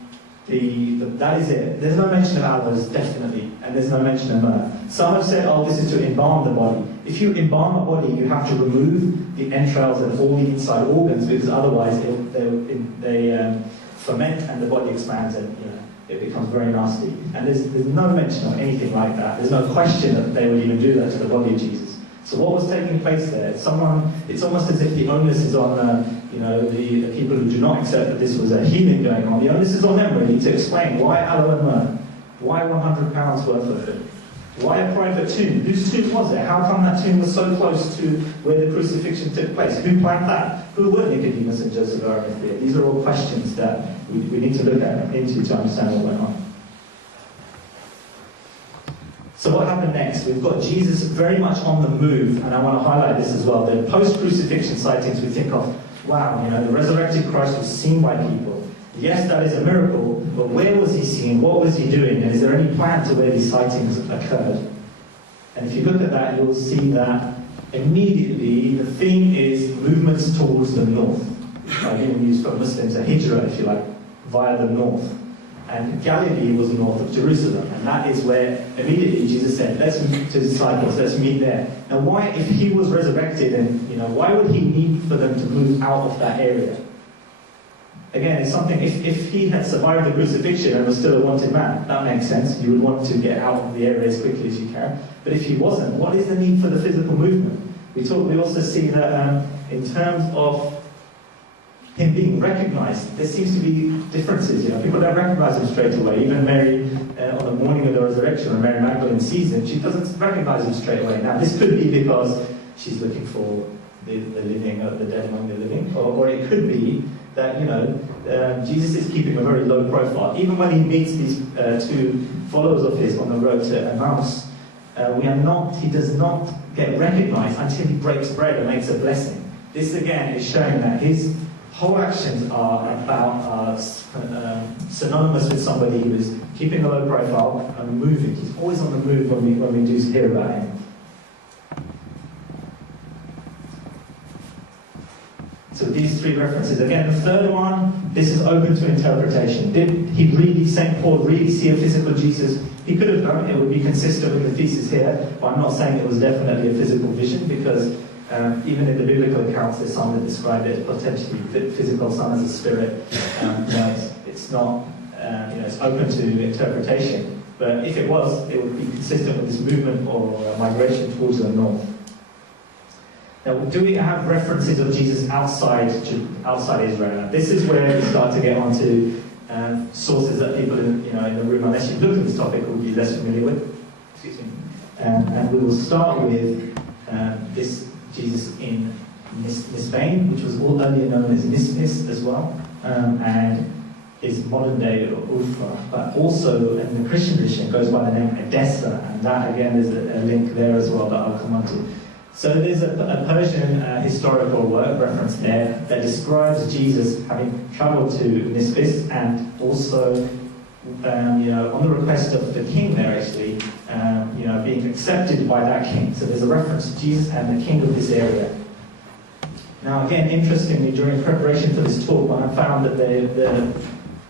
that is it. There's no mention of aloes, definitely, and there's no mention of myrrh. Some have said, oh, this is to embalm the body. If you embalm a body, you have to remove the entrails and all the inside organs, because otherwise they ferment and the body expands and it becomes very nasty. And there's no mention of anything like that. There's no question that they would even do that to the body of Jesus. So what was taking place there? It's almost as if the onus is on the people who do not accept that this was a healing going on. The onus is on them really to explain why aloe and myrrh, why 100 pounds worth of it, why a private tomb, whose tomb was it? How come that tomb was so close to where the crucifixion took place? Who planned that? Who were Nicodemus and Joseph of Arimathea? These are all questions that we need to look into to understand what went on. So what happened next? We've got Jesus very much on the move, and I want to highlight this as well. The post-crucifixion sightings we think of, wow, the resurrected Christ was seen by people. Yes, that is a miracle, but where was he seen? What was he doing? And is there any plan to where these sightings occurred? And if you look at that, you'll see that immediately the theme is movements towards the north. I've even used for Muslims a hijrah, if you like, via the north. And Galilee was north of Jerusalem, and that is where immediately Jesus said, let's meet to disciples, let's meet there. Now why, if he was resurrected, and why would he need for them to move out of that area? Again, it's something, if he had survived the crucifixion and was still a wanted man, that makes sense. You would want to get out of the area as quickly as you can. But if he wasn't, what is the need for the physical movement? We also see that in terms of him being recognized, there seems to be differences. People don't recognize him straight away. Even Mary, on the morning of the resurrection, when Mary Magdalene sees him, she doesn't recognize him straight away. Now, this could be because she's looking for the living, or the dead among the living, or it could be that Jesus is keeping a very low profile. Even when he meets these two followers of his on the road to Emmaus, he does not get recognized until he breaks bread and makes a blessing. This again is showing that his whole actions are synonymous with somebody who is keeping a low profile and moving. He's always on the move when we do hear about him. So these three references. Again, the third one, this is open to interpretation. Did St. Paul really see a physical Jesus? He could have done. It would be consistent with the thesis here, but I'm not saying it was definitely a physical vision, because even in the biblical accounts, there's some that describe it as potentially physical, some as a spirit. It's not, it's open to interpretation. But if it was, it would be consistent with this movement or migration towards the north. Now, do we have references of Jesus outside Israel? This is where we start to get onto sources that people in the room, unless you've looked at this topic, will be less familiar with. Excuse me. And we will start with this Jesus in Nisbain, which was all earlier known as Nisbis as well. And is modern day Urfa, but also in the Christian tradition it goes by the name Edessa, and that again is a link there as well that I'll come on to. So there's a Persian historical work reference there that describes Jesus having travelled to Nisbis and also on the request of the king there actually, being accepted by that king. So there's a reference to Jesus and the king of this area. Now again, interestingly, during preparation for this talk, when I found that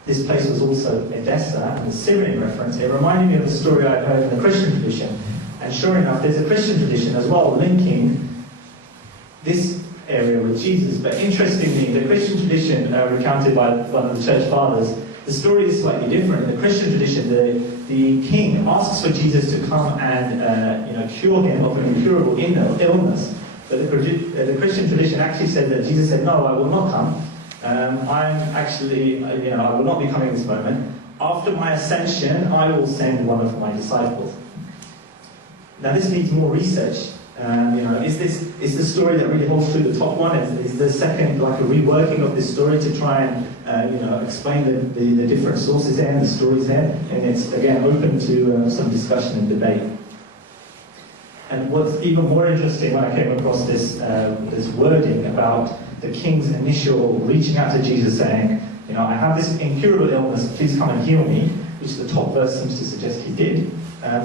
this place was also Edessa, and the Syrian reference, it reminded me of a story I'd heard in the Christian tradition. And sure enough, there's a Christian tradition as well linking this area with Jesus. But interestingly, the Christian tradition recounted by one of the church fathers, the story is slightly different. In the Christian tradition, the king asks for Jesus to come and cure him of an incurable illness. But the Christian tradition actually said that Jesus said, "No, I will not come. I will not be coming this moment. After my ascension, I will send one of my disciples." Now this needs more research. Is the story that really holds true the top one? Is the second like a reworking of this story to try and explain the different sources there and the stories there? And it's again open to some discussion and debate. And what's even more interesting when I came across this wording about the king's initial reaching out to Jesus saying, I have this incurable illness, please come and heal me, which the top verse seems to suggest he did.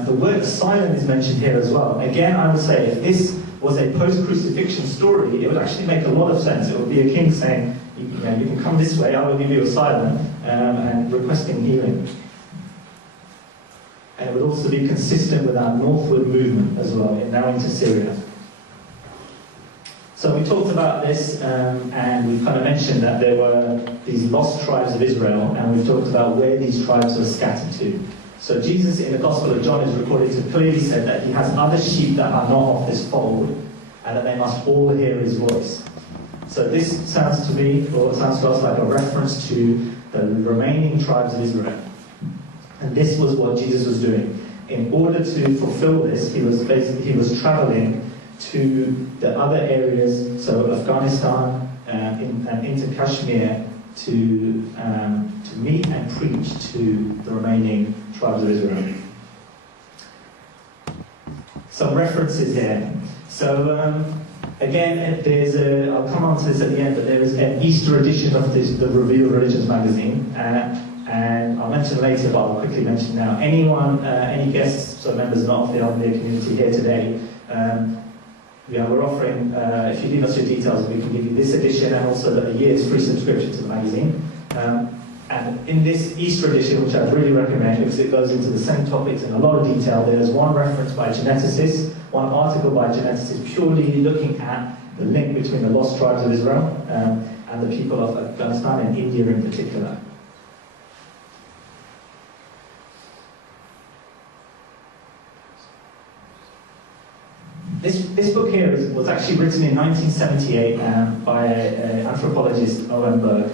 The word asylum is mentioned here as well. Again, I would say if this was a post-crucifixion story, it would actually make a lot of sense. It would be a king saying, you can come this way, I will give you asylum, and requesting healing. And it would also be consistent with our northward movement as well, now into Syria. So we talked about this, and we've kind of mentioned that there were these lost tribes of Israel, and we've talked about where these tribes were scattered to. So Jesus in the Gospel of John is recorded to clearly said that he has other sheep that are not of this fold, and that they must all hear his voice. So this sounds to me, or it sounds to us like a reference to the remaining tribes of Israel. And this was what Jesus was doing. In order to fulfill this, he was traveling to the other areas, so Afghanistan and into Kashmir, to meet and preach to the remaining tribes of Israel. Some references here. So again, I'll come on to this at the end, but there is an Easter edition of the Revealed Religions magazine, and I'll mention later, but I'll quickly mention now. Anyone, any guests or members not of the Ahmadiyya community here today, we're offering, if you leave us your details, we can give you this edition and also a year's free subscription to the magazine. And in this Easter edition, which I'd really recommend because it goes into the same topics in a lot of detail, there's one reference by geneticists, one article by geneticists purely looking at the link between the lost tribes of Israel and the people of Afghanistan and India in particular. This book here was actually written in 1978 by an anthropologist, Owen Berg,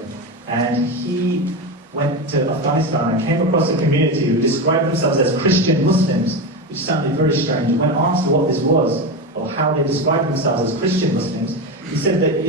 and he went to Afghanistan and came across a community who described themselves as Christian Muslims, which sounded very strange. When asked what this was, or how they described themselves as Christian Muslims, he said that,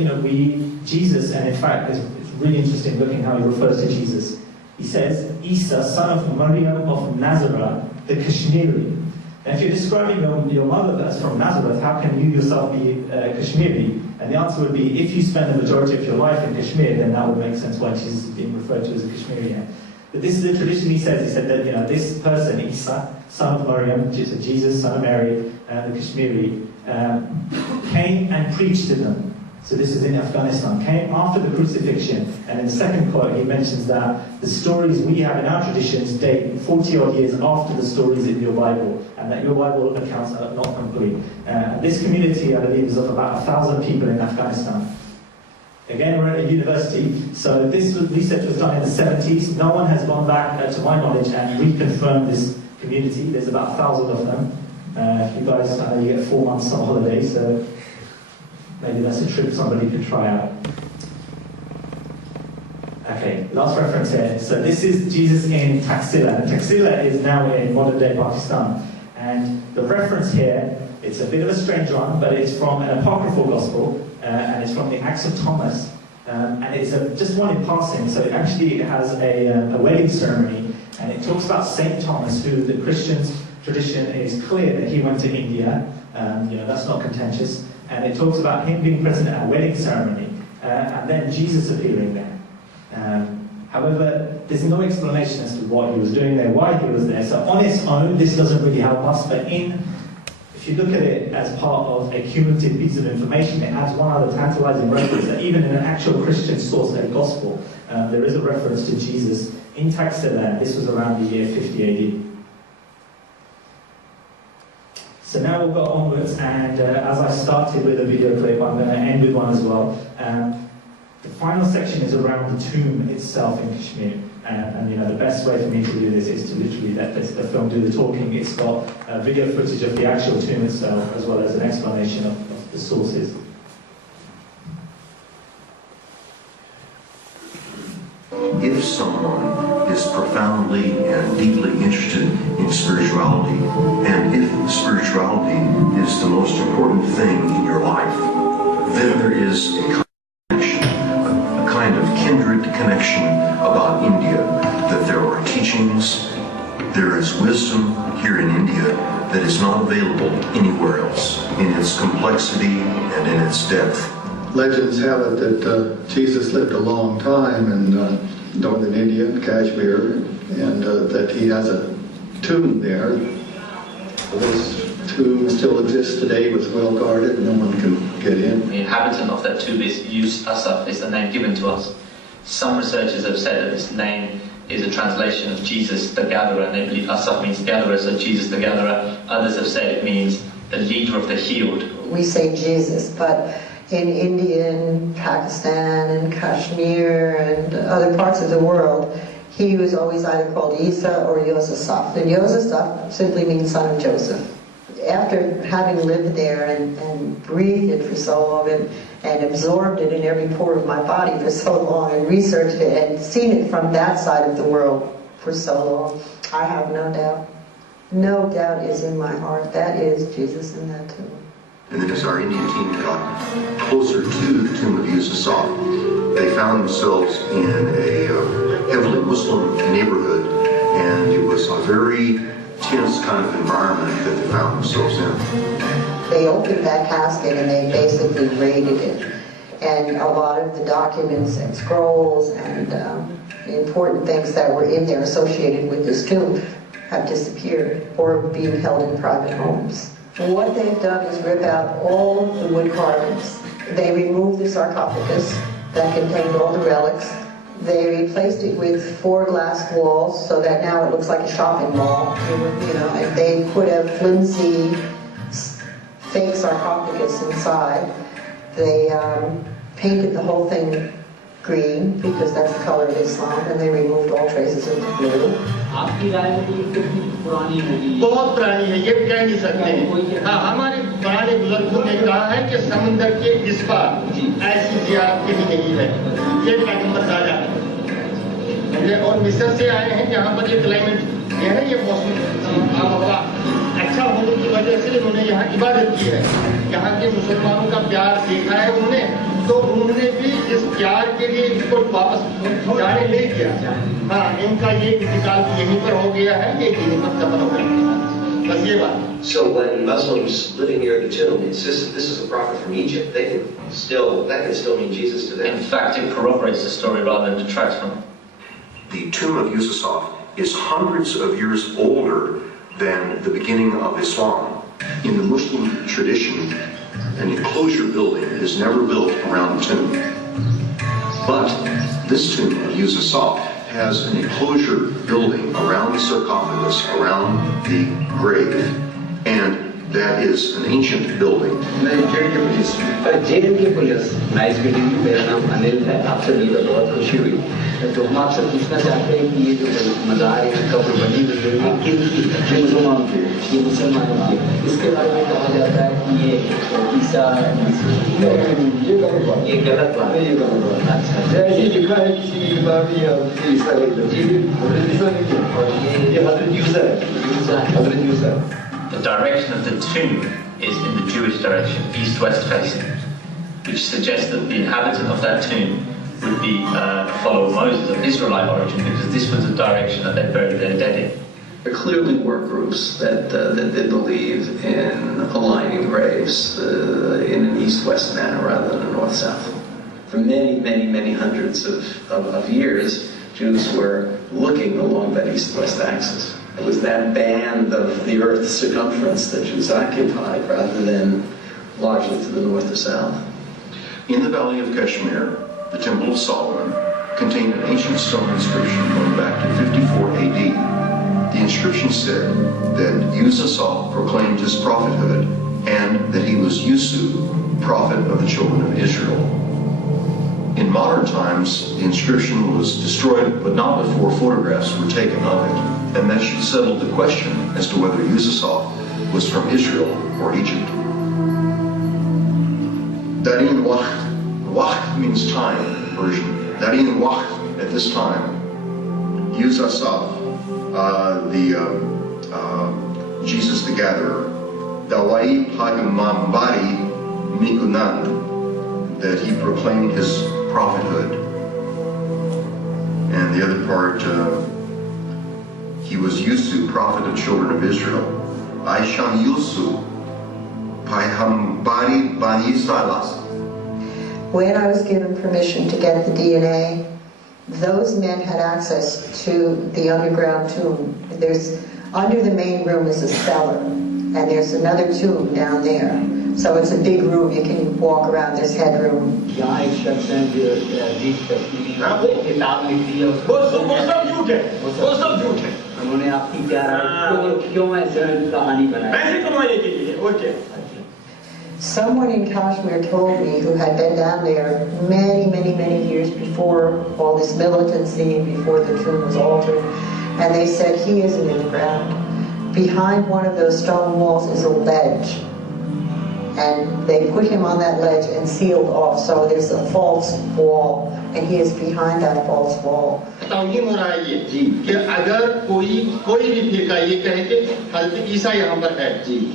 Jesus, and in fact, it's really interesting looking how he refers to Jesus. He says, Isa, son of Maryam of Nazareth, the Kashmiri. And if you're describing your mother that's from Nazareth, how can you yourself be Kashmiri? And the answer would be, if you spend the majority of your life in Kashmir, then that would make sense why Jesus is being referred to as a Kashmiri. But this is the tradition he says. He said that this person, Isa, son of Maryam, Jesus, son of Mary, the Kashmiri, came and preached to them. So this is in Afghanistan. Came after the crucifixion. And in the second quote, he mentions that the stories we have in our traditions date 40 odd years after the stories in your Bible, and that your Bible accounts are not complete. This community, I believe, is of about 1,000 people in Afghanistan. Again, we're at a university, so this research was done in the 70s. No one has gone back, to my knowledge, and reconfirmed this community. There's about 1,000 of them. You guys, I know you get 4 months on holiday, so maybe that's a trip somebody could try out. Okay, last reference here. So this is Jesus in Taxila. Taxila is now in modern-day Pakistan. And the reference here, it's a bit of a strange one, but it's from an apocryphal gospel, and it's from the Acts of Thomas. And it's just one in passing, so it has a wedding ceremony, and it talks about St. Thomas, who the Christians' tradition is clear that he went to India. That's not contentious. And it talks about him being present at a wedding ceremony, and then Jesus appearing there. However, there's no explanation as to what he was doing there, why he was there. So on its own, this doesn't really help us, but if you look at it as part of a cumulative piece of information, it adds one other tantalizing reference that even in an actual Christian source, a gospel, there is a reference to Jesus in Taxila. This was around the year 50 AD. So now we'll go onwards, and as I started with a video clip, I'm going to end with one as well. The final section is around the tomb itself in Kashmir. And the best way for me to do this is to literally let the film do the talking. It's got video footage of the actual tomb itself, as well as an explanation of the sources. If someone is profoundly and deeply interested in spirituality, and if spirituality is the most important thing in your life, then there is a kind of kindred connection about India, that there are teachings, there is wisdom here in India that is not available anywhere else, in its complexity and in its depth. Legends have it that Jesus lived a long time in northern India, Kashmir, and that he has a tomb there. This tomb still exists today, was well guarded, no one can get in. The inhabitant of that tomb is Asaf, is the name given to us. Some researchers have said that this name is a translation of Jesus the Gatherer, and they believe Asaf means gatherer, so Jesus the Gatherer. Others have said it means the leader of the healed. We say Jesus, but in India and Pakistan and Kashmir and other parts of the world, he was always either called Isa or Yosef. And Yosef simply means son of Joseph. After having lived there and breathed it for so long and absorbed it in every pore of my body for so long and researched it and seen it from that side of the world for so long, I have no doubt. No doubt is in my heart. That is Jesus in that tomb. And then as our Indian team got closer to the tomb of Yusuf, they found themselves in a heavily Muslim neighborhood, and it was a very tense kind of environment that they found themselves in. They opened that casket and they basically raided it. And a lot of the documents and scrolls and important things that were in there associated with this tomb have disappeared or being held in private homes. And what they've done is rip out all the wood carvings. They removed the sarcophagus that contained all the relics. They replaced it with 4 glass walls so that now it looks like a shopping mall. And they put a flimsy fake sarcophagus inside. They painted the whole thing green because that's the color of Islam, and they removed all traces of the blue. बहुत पुरानी है, ये कह नहीं सकते हैं। हाँ, हमारे पुराने बुजुर्गों ने कहा है कि समुंदर के इस पार ऐसी ज़ियारत कहीं नहीं है। ये पैगंबर साजा है और मिस्र से आए हैं, जहाँ पर ये क्लाइमेट है ना, ये मौसम हवा अच्छा होने की वजह से उन्होंने यहाँ इबादत की है। यहाँ के मुसलमानों का प्यार देखा है उन्होंने, तो उन्होंने भी इस प्यार के लिए इनको वापस जाने नहीं किया। हाँ, इनका ये इंतकाल यहीं पर हो गया है, ये यहीं पर दफन हो गया, बस ये बात। So when Muslims living near the tomb insist that this is a prophet from Egypt, that can still mean Jesus to them. In fact, it corroborates the story rather than detracts from it. The tomb of Yusuf is hundreds of years older than the beginning of Islam. In the Muslim tradition, an enclosure building is never built around the tomb. But this tomb of Yusuf has an enclosure building around the sarcophagus, around the grave, and that is an ancient building. जेल की पुलिस nice meeting you, मेरा नाम अनिल है, आपसे मिलकर बहुत खुशी हुई। तो हम आपसे पूछना चाहते हैं कि ये जो मज़ार या कब्र बनी हुई है, ये किनकी? ये मुसलमान की, ये मुसलमानों की। इसके बारे में कहा जाता है कि ये ईसा, ये गलत बात है, ये गलत बात। अच्छा, जैसे लिखा है किसी की किताब में ईसा जी, ये हज़रत यूसा है, हज़रत यूसा। The direction of the tomb is in the Jewish direction, east-west facing, which suggests that the inhabitant of that tomb would be follow Moses of Israelite origin, because this was the direction that they buried their dead in. There clearly were groups that did believe in aligning graves in an east-west manner rather than a north-south. For many hundreds of years, Jews were looking along that east-west axis. It was that band of the Earth's circumference that Jews occupied rather than largely to the north or south. In the valley of Kashmir, the Temple of Solomon contained an ancient stone inscription going back to 54 AD. The inscription said that Uzasal proclaimed his prophethood and that he was Yusu, prophet of the children of Israel. In modern times, the inscription was destroyed, but not before photographs were taken of it, and that should settle the question as to whether Uzasal was from Israel or Egypt. Darin Waqt means time in Persian. Darin Waqt, at this time. Uzasal, Jesus the Gatherer. Dawai Hagimambari Mikunan, that he proclaimed his prophethood. And the other part, he was Yusu, prophet of children of Israel. Aisham Yusu, Paihambari Bani Salas. When I was given permission to get the DNA, those men had access to the underground tomb. Under the main room is a cellar, and there's another tomb down there. So it's a big room, you can walk around, there's headroom. Someone in Kashmir told me, who had been down there many years before all this militancy, before the tomb was altered, and they said he isn't in the ground. Behind one of those stone walls is a ledge, and they put him on that ledge and sealed off, so there's a false wall, and he is behind that false wall. तौहीन हो रहा है ये कि अगर कोई भी फिरका ये कहे कि हज़रत ईसा यहाँ पर है,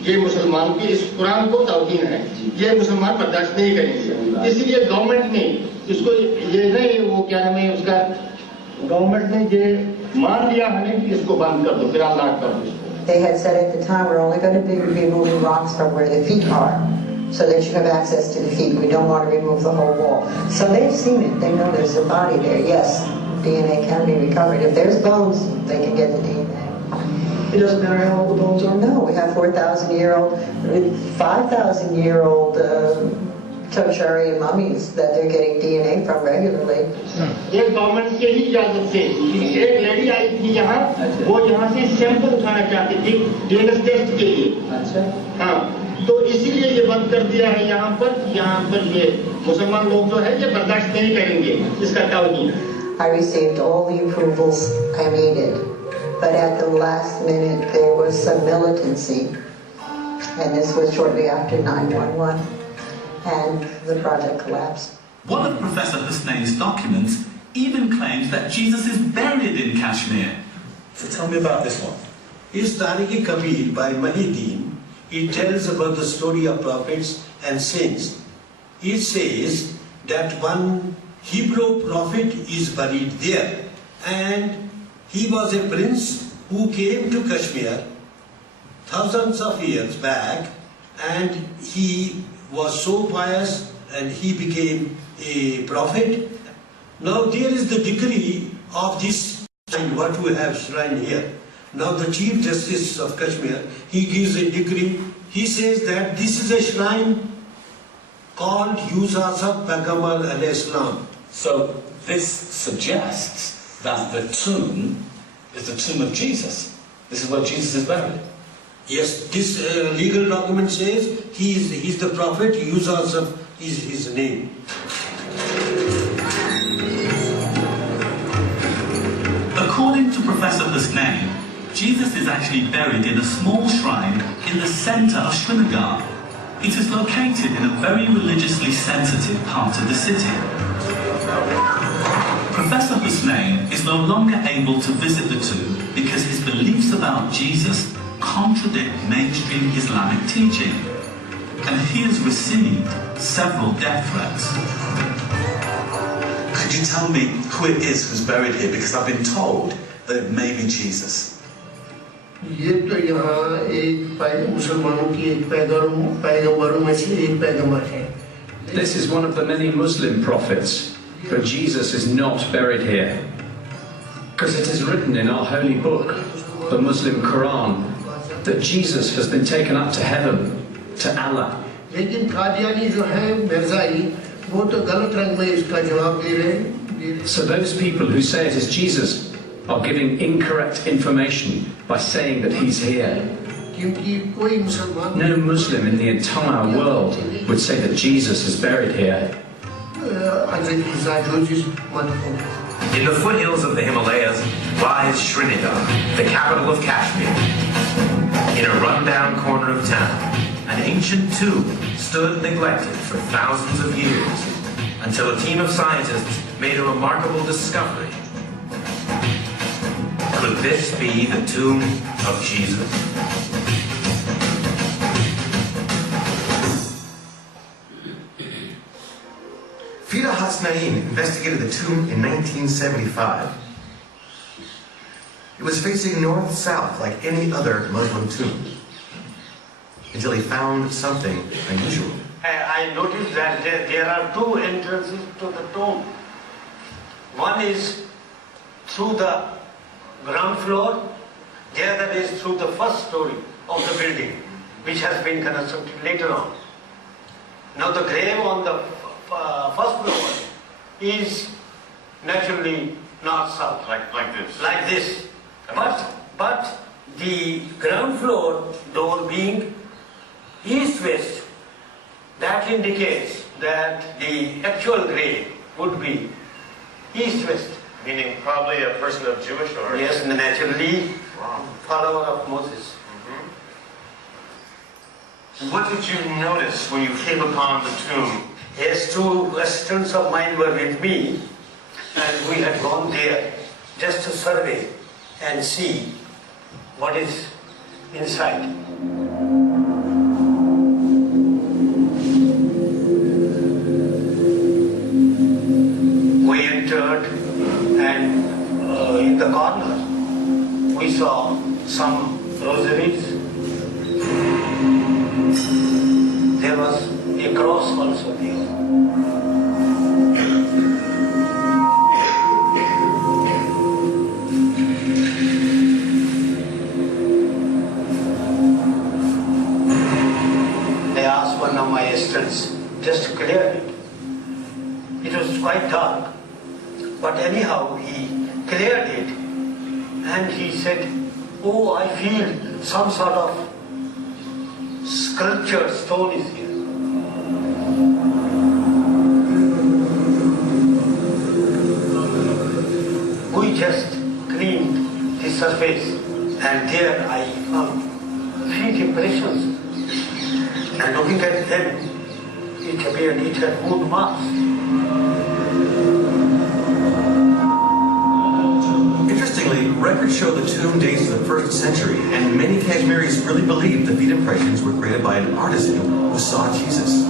ये मुसलमान की इस कुरान को तौहीन है, ये मुसलमान बर्दाश्त नहीं करेंगे। इसलिए गवर्नमेंट ने इसको ये नहीं, वो क्या नाम है उसका, गवर्नमेंट ने ये मान लिया है कि इसको बंद कर दो, फिर अल्लाह कर दो। They had said at the time, we're only going to be removing rocks from where the feet are, so that you have access to the feet. We don't want to remove the whole wall. So they've seen it. They know there's a body there. Yes, DNA can be recovered. If there's bones, they can get the DNA. It doesn't matter how old the bones are. No, we have 4,000-year-old, 5,000-year-old tertiary mummies that they're getting DNA from regularly. एक government के ही इजाजत से एक lady आई थी यहाँ, वो यहाँ से सैंपल उठाना चाहती थी डीएनए टेस्ट के लिए। हाँ, तो इसीलिए ये बंद कर दिया है यहाँ पर ये मुसलमान लोग जो है ये बर्दाश्त नहीं करेंगे इसका तौहीन। I received all the approvals I needed, but at the last minute there was some militancy, and this was shortly after 9/11, and the project collapsed. One of Professor Hussain's documents even claims that Jesus is buried in Kashmir. So tell me about this one. Is Tariq-e-Kabir by Mahideen. It tells about the story of prophets and saints. It says that one Hebrew prophet is buried there, and he was a prince who came to Kashmir thousands of years back, and he was so pious and he became a prophet. Now there is the decree of this shrine, what we have shrine here. Now the Chief Justice of Kashmir, he gives a decree. He says that this is a shrine called Yusasab Pagamal al-Islam. So this suggests that the tomb is the tomb of Jesus. This is where Jesus is buried. Yes, this legal document says he's the prophet, Yusasab is his name. According to Professor Hussain, Jesus is actually buried in a small shrine in the center of Srinagar. It is located in a very religiously sensitive part of the city. Professor Hussain is no longer able to visit the tomb because his beliefs about Jesus contradict mainstream Islamic teaching, and he has received several death threats. Could you tell me who it is who's buried here? Because I've been told that it may be Jesus. ये तो यहाँ एक मुसलमानों की एक पैगंबरों में से एक पैगंबर है. This is one of the many Muslim prophets, but Jesus is not buried here. Because it is written in our holy book, the Muslim Quran, that Jesus has been taken up to heaven, to Allah. लेकिन कादियानी जो है मिर्जाई वो तो गलत रंग में इसका जवाब दे रहे हैं. So those people who say it is Jesus are giving incorrect information by saying that he's here. क्योंकि कोई मुसलमान No Muslim in the entire world would say that Jesus is buried here. In the foothills of the Himalayas lies Srinagar, the capital of Kashmir. In a rundown corner of town, an ancient tomb stood neglected for thousands of years until a team of scientists made a remarkable discovery. Could this be the tomb of Jesus? Fida Hasnain investigated the tomb in 1975. It was facing north-south like any other Muslim tomb, until he found something unusual. I noticed that there are two entrances to the tomb. One is through the ground floor, the other is through the first story of the building, which has been constructed later on. Now the grave on the first floor is naturally north-south. Like this. Like this. But the ground floor door being east-west, that indicates that the actual grave would be east-west. Meaning probably a person of Jewish origin? Yes, naturally, follower of Moses. What did you notice when you came upon the tomb? Yes, two assistants of mine were with me, and we had gone there just to survey and see what is inside. We entered, and in the corner we saw some rosaries. There was a cross also there. I asked one of my assistants just to clear it. It was quite dark, but anyhow he cleared it, and he said, "Oh, I feel some sort of sculptured stone is here." We just cleaned the surface, and there I found feet impressions. And looking at them, it appeared it had wood marks. Interestingly, records show the tomb dates to the 1st century, and many Kashmiris really believe the feet impressions were created by an artisan who saw Jesus.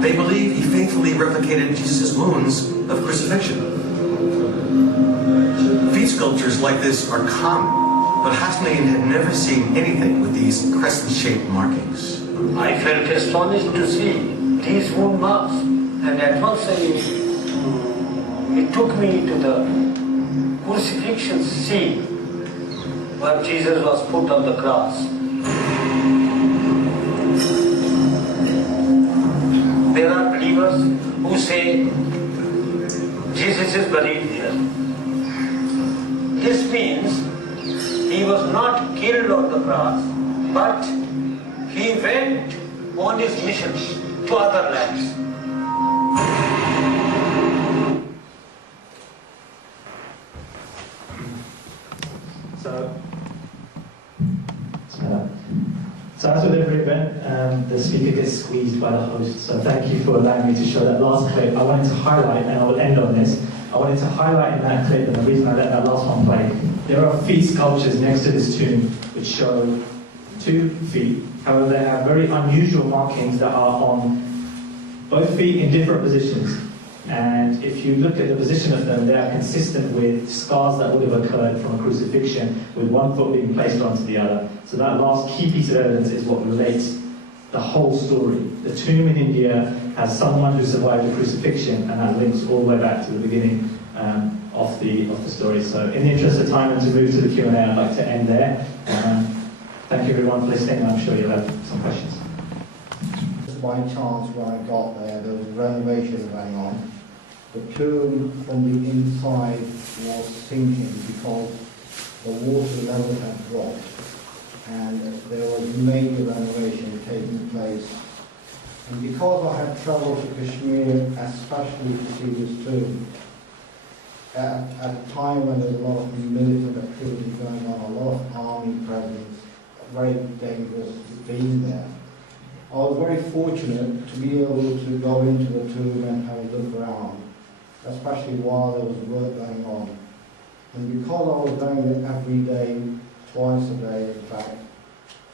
They believe he faithfully replicated Jesus' wounds of crucifixion. Feet sculptures like this are common, but Hasnain had never seen anything with these crescent-shaped markings. I felt astonished to see these wound marks, and at once it took me to the crucifixion scene where Jesus was put on the cross. There are believers who say Jesus is buried here. This means he was not killed on the cross, but he went on his mission to other lands. So as with every event, the speaker gets squeezed by the host. So thank you for allowing me to show that last clip. I wanted to highlight, and I will end on this, I wanted to highlight in that clip, and the reason I let that last one play, there are feet sculptures next to this tomb which show 2 feet. However, they have very unusual markings that are on both feet in different positions. And if you look at the position of them, they are consistent with scars that would have occurred from a crucifixion, with one foot being placed onto the other. So that last key piece of evidence is what relates the whole story. The tomb in India has someone who survived the crucifixion, and that links all the way back to the beginning of the story. So in the interest of time and to move to the Q&A, I'd like to end there. Thank you everyone for listening, and I'm sure you'll have some questions. By chance, when I got there was renovation going on. The tomb from the inside was sinking because the water level had dropped, and there was major renovation taking place. And because I had travelled to Kashmir, especially to see this tomb, at a time when there's a lot of militant activity going on, a lot of army presence, very dangerous being there, I was very fortunate to be able to go into the tomb and have a look around, especially while there was work going on. And because I was going there every day, twice a day in fact,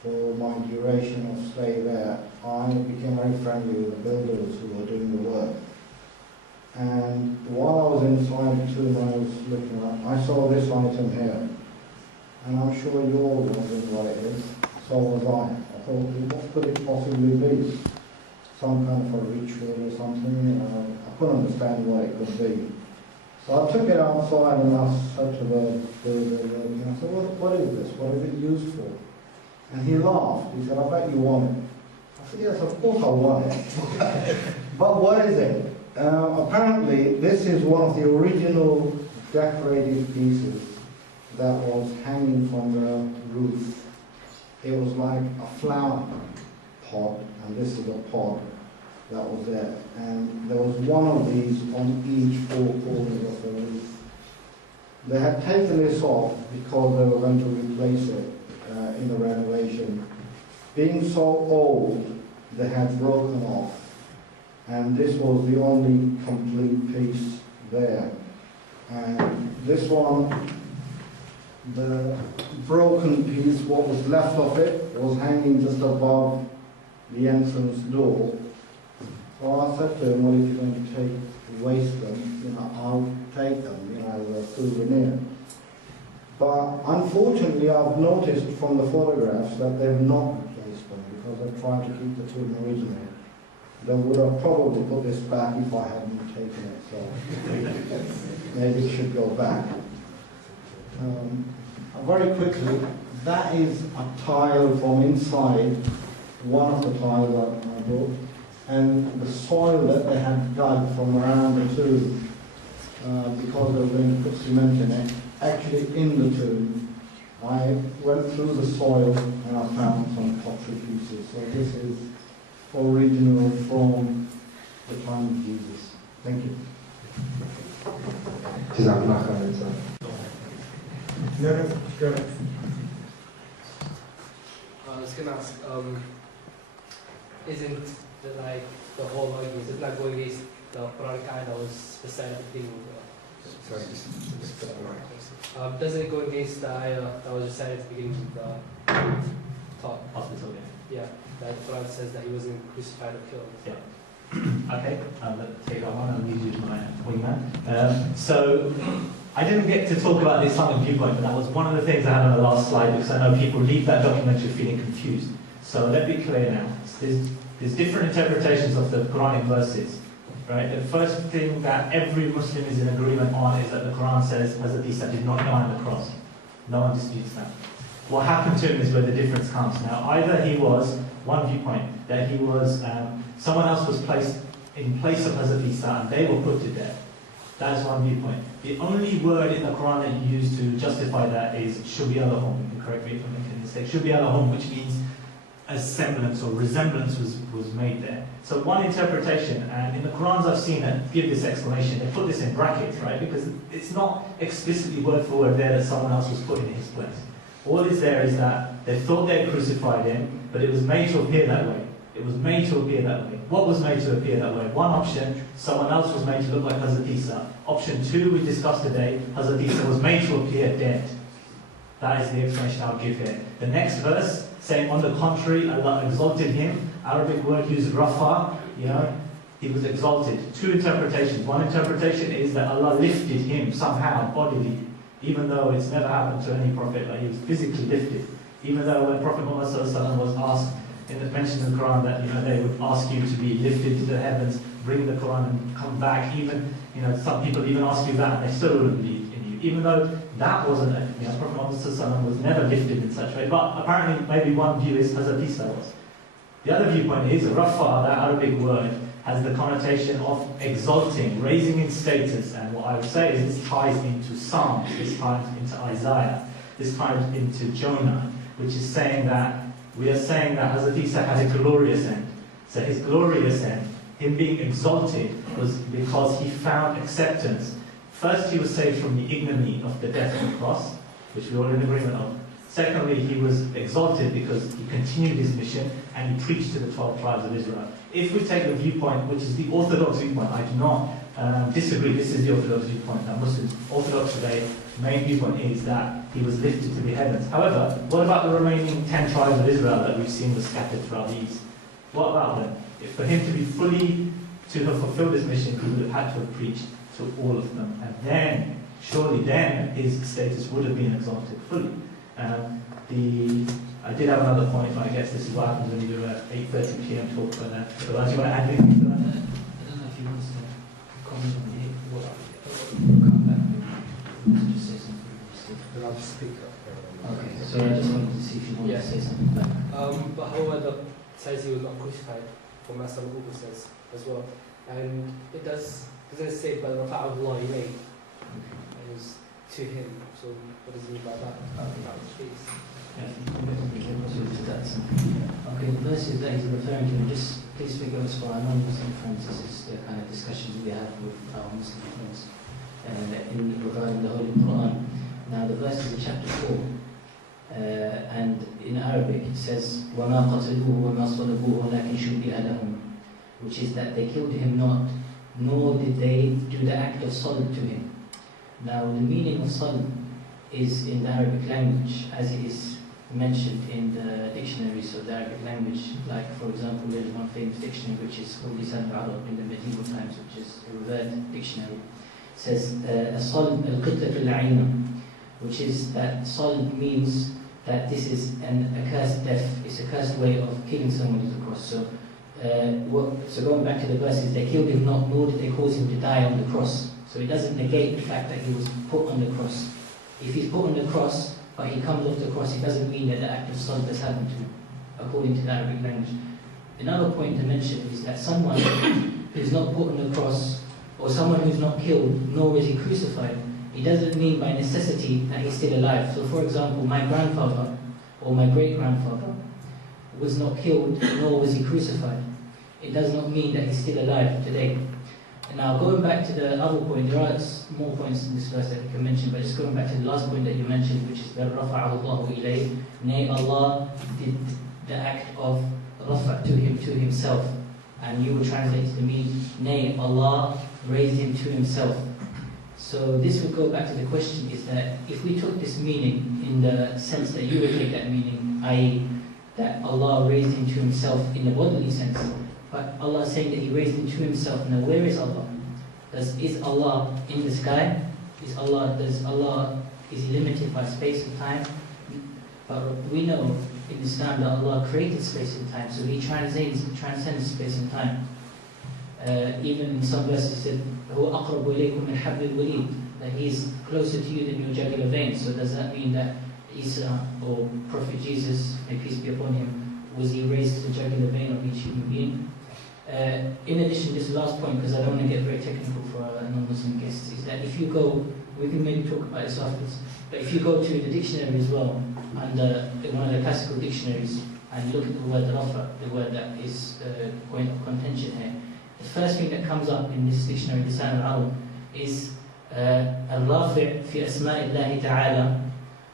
for my duration of stay there, I became very friendly with the builders who were doing the work. And while I was inside the tomb, I was looking at, I saw this item here. And I'm sure you're all wondering what it is. So was I. I thought, what could it possibly be? Some kind of a ritual or something, you know. I couldn't understand what it could be. So I took it outside and I said to the builder, I said, what is this? What is it used for? And he laughed. He said, I bet you want it. I said, yes, of course I want it. But what is it? Apparently, this is one of the original decorative pieces that was hanging from the roof. It was like a flower pot, and this is a pot that was there. And there was one of these on each four corners of the roof. They had taken this off because they were going to replace it in the renovation. Being so old, they had broken off. And this was the only complete piece there. And this one, the broken piece, what was left of it, was hanging just above the entrance door. So I said to him, well, if you're going to waste them, I'll take them, as a souvenir. But unfortunately, I've noticed from the photographs that they've not replaced them because they're trying to keep the tomb original. They would have probably put this back if I hadn't taken it, so maybe it should go back. Very quickly, that is a tile from inside, one of the tiles that I brought, and the soil that they had dug from around the tomb, because they were going to put cement in it, actually in the tomb. I went through the soil and I found some pottery pieces. So this is original from the time of Jesus. Thank you. No, go ahead. I was going to ask, isn't the whole argument, isn't that going against the Quranic ayah that was specified at the beginning? Sorry, just put that right. Doesn't it go against the ayah that was recited at the beginning of the talk? Hospital, yeah. That the Quran says that he wasn't crucified or killed. Yeah. Okay, let's take that one and use my wingman. So, I didn't get to talk about the Islamic viewpoint, but that was one of the things I had on the last slide because I know people leave that documentary feeling confused. So let me be clear now. There's different interpretations of the Quranic verses. Right? The first thing that every Muslim is in agreement on is that the Quran says Hazrat Isa did not die on the cross. No one disputes that. What happened to him is where the difference comes. Now, either he was, one viewpoint, that he was, someone else was placed in place of Hazrat Isa and they were put to death. That is one viewpoint. The only word in the Quran that you use to justify that is Shubi Allahum. You can correct me if I'm making a mistake. Shubi Allahum, which means a semblance or resemblance was made there. So one interpretation, and in the Qurans I've seen that give this explanation, they put this in brackets, right? Because it's not explicitly word for word there that someone else was put in his place. All is there is that they thought they had crucified him, but it was made to appear that way. It was made to appear that way. What was made to appear that way? One option, someone else was made to look like Hazrat Isa. Option two, we discussed today, Hazrat Isa was made to appear dead. That is the explanation I'll give here. The next verse, saying on the contrary, Allah exalted him. Arabic word used rafa, he was exalted. Two interpretations. One interpretation is that Allah lifted him somehow, bodily, even though it's never happened to any prophet, like he was physically lifted. Even though when Prophet Muhammad was asked, mentioned in the Quran that they would ask you to be lifted to the heavens, bring the Quran and come back. Even some people even ask you that, and they still wouldn't believe in you. Even though that wasn't, Prophet Muhammad was never lifted in such a way. But apparently, maybe one view is Hazrat Isa was. The other viewpoint is Rafa, that Arabic word, has the connotation of exalting, raising in status, and what I would say is this ties into Psalms, this ties into Isaiah, this ties into Jonah, which is saying that we are saying that Hazrat Isa had a glorious end. So his glorious end, him being exalted, was because he found acceptance. First, he was saved from the ignominy of the death on the cross, which we all in agreement of. Secondly, he was exalted because he continued his mission and he preached to the 12 tribes of Israel. If we take the viewpoint, which is the Orthodox viewpoint, I do not disagree, this is the Orthodox viewpoint, that Muslims, Orthodox today, main viewpoint is that he was lifted to the heavens. However, what about the remaining 10 tribes of Israel that we've seen were scattered throughout the east? What about them? If for him to be fully, to have fulfilled his mission, he would have had to have preached to all of them. And then, surely then, his status would have been exalted fully. I did have another point, but I guess this is what happens when you do an 8:30 p.m. talk. But do you want to add anything to that? I don't know if you want to comment on it. We'll come back and just say something. Then I'll just speak up. Okay, so I just wanted to see if you want to say something back. But however, the says he was not crucified, for Master Google says as well. And it doesn't say, but Rafa'ullah ilayh. It was to him. So what does he mean by that? Okay, the verses that he's referring to, just please forgive us for our non-Muslim friends. This is the kind of discussions we have with our Muslim friends regarding the Holy Quran. Now the verse is in chapter 4, and in Arabic it says, وَمَا قَتَلُوهُ وَمَا صَلَبُوهُ وَلَكِنْ شُبِّهَ لَهُمْ, which is that they killed him not, nor did they do the act of salb to him. Now the meaning of salb is in the Arabic language, as it is mentioned in the dictionaries of the Arabic language. Like, for example, there's one famous dictionary which is called Lisan al-Arab in the medieval times, which is a revered dictionary. It says, salb al-qitlat al-'ayna, which is that salb means that this is a cursed death, it's a cursed way of killing someone with a cross. So going back to the verses, they killed him not, nor did they cause him to die on the cross. So it doesn't negate the fact that he was put on the cross. If he's put on the cross, but he comes off the cross, it doesn't mean that the act of salb has happened to him, according to the Arabic language. Another point to mention is that someone who's not put on the cross, or someone who's not killed, nor is he crucified, it doesn't mean by necessity that he's still alive. So for example, my grandfather, or my great-grandfather, was not killed, nor was he crucified. It does not mean that he's still alive today. Now, going back to the other point, there are more points in this verse that we can mention, but just going back to the last point that you mentioned, which is that Rafa'ullahu ilayh, nay, Allah did the act of Rafa' to him, to himself. And you will translate it to mean, nay, Allah raised him to himself. So this would go back to the question, is that if we took this meaning in the sense that you would take that meaning, i.e. that Allah raised him to himself in the bodily sense, but Allah is saying that He raised him to Himself. Now, where is Allah? Is Allah in the sky? Is He limited by space and time? But we know in Islam that Allah created space and time, so He transcends space and time. Even in some verses it said, هُوَ أَقْرَبُ إِلَيْكُمْ مِنْ حَبْلِ الْوَرِيدِ, that He is closer to you than your jugular vein. So does that mean that Isa or Prophet Jesus, may peace be upon him, was he raised to the jugular vein of each human being? In addition, this last point, because I don't want to get very technical for our non-Muslim guests, is that if you go, we can maybe talk about this afterwards, but if you go to the dictionary as well, under one of the classical dictionaries, and look at the word Rafa, the word that is the point of contention here, the first thing that comes up in this dictionary, Lisan al-Arab, is الرافع في أسماء الله تعالى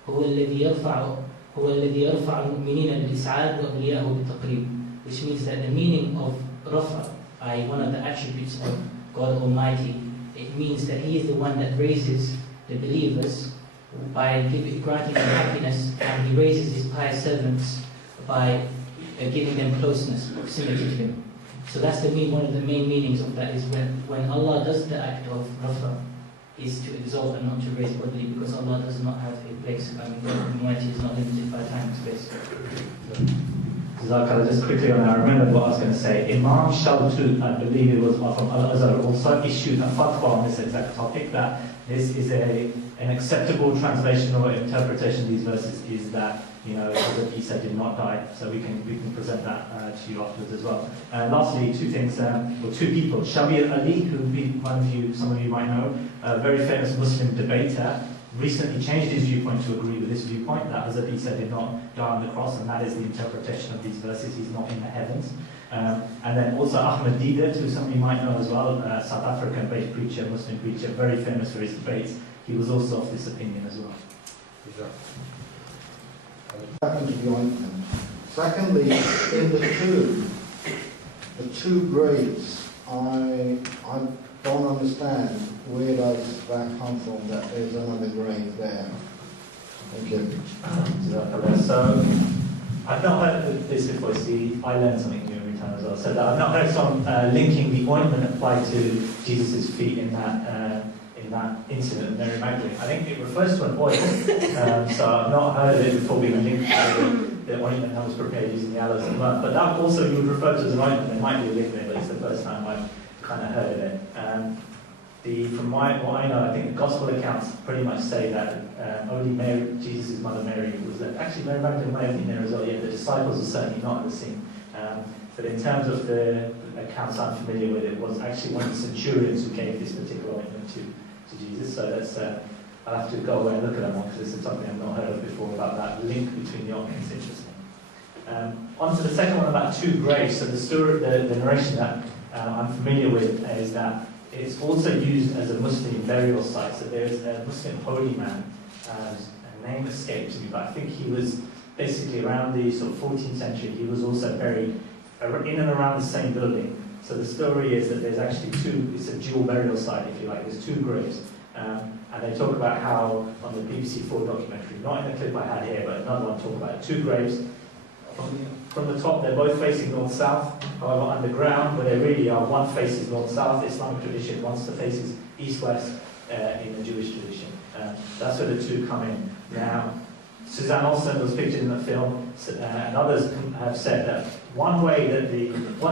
هو الذي يرفع المؤمنين بالإسعاد وأولياءه بالتقريب, which means that the meaning of Rafa, one of the attributes of God Almighty, it means that He is the one that raises the believers by granting them happiness, and He raises His pious servants by giving them closeness, proximity to Him. So that's one of the main meanings of that is when Allah does the act of rafa, is to exalt and not to raise bodily, because Allah does not have a place. I mean, God Almighty is not limited by time and space. Just quickly on that, I remember what I was going to say. Imam Shaltut, I believe it was from Al-Azhar, also issued a fatwa on this exact topic, that this is an acceptable translation or interpretation of these verses is that, Hazrat Isa did not die. So we can present that to you afterwards as well. Lastly, two things, or two people. Shabir Ali, who some of you might know, a very famous Muslim debater, recently changed his viewpoint to agree with this viewpoint, that Hazrat Isa did not die on the cross, and that is the interpretation of these verses. He's not in the heavens. And then also Ahmadiyya, who some of you might know as well, South African-based preacher, Muslim preacher, very famous for his debates. He was also of this opinion as well. Secondly, in the two graves, I don't understand where does that come from, that there's another grave there. Thank you. So, I've not heard of this before. See, I learn something new every time as well. So I've not heard some linking the ointment applied to Jesus' feet in that incident of Mary Magdalene. I think it refers to an oil. So I've not heard of it before being linked to the ointment that was prepared using the aloes and myrrh. But that also you would refer to as an ointment. There might be a link there, but it's the first time I've kind of heard of it. From what I know, I think the gospel accounts pretty much say that only Mary, Jesus' mother Mary, was there. Actually, Mary Magdalene may have been there as well. Yeah, the disciples are certainly not at the scene. But in terms of the accounts I'm familiar with, it was actually one of the centurions who gave this particular ointment to Jesus. So that's I'll have to go away and look at that one, because this is something I've not heard of before about that link between the ointments. Interesting. On to the second one about two graves. So the story, the narration that I'm familiar with is that it's also used as a Muslim burial site. So there's a Muslim holy man, a name escapes me, but I think he was basically around the sort of 14th century. He was also buried in and around the same building. So the story is that there's actually it's a dual burial site, if you like. There's two graves. And they talk about how, on the BBC 4 documentary, not in the clip I had here, but another one, talk about two graves. From the top, they're both facing north-south. However, underground, where they really are, one faces north-south, Islamic tradition, one faces east-west in the Jewish tradition. That's where the two come in. Now, Suzanne Olsen was pictured in the film, and others have said that one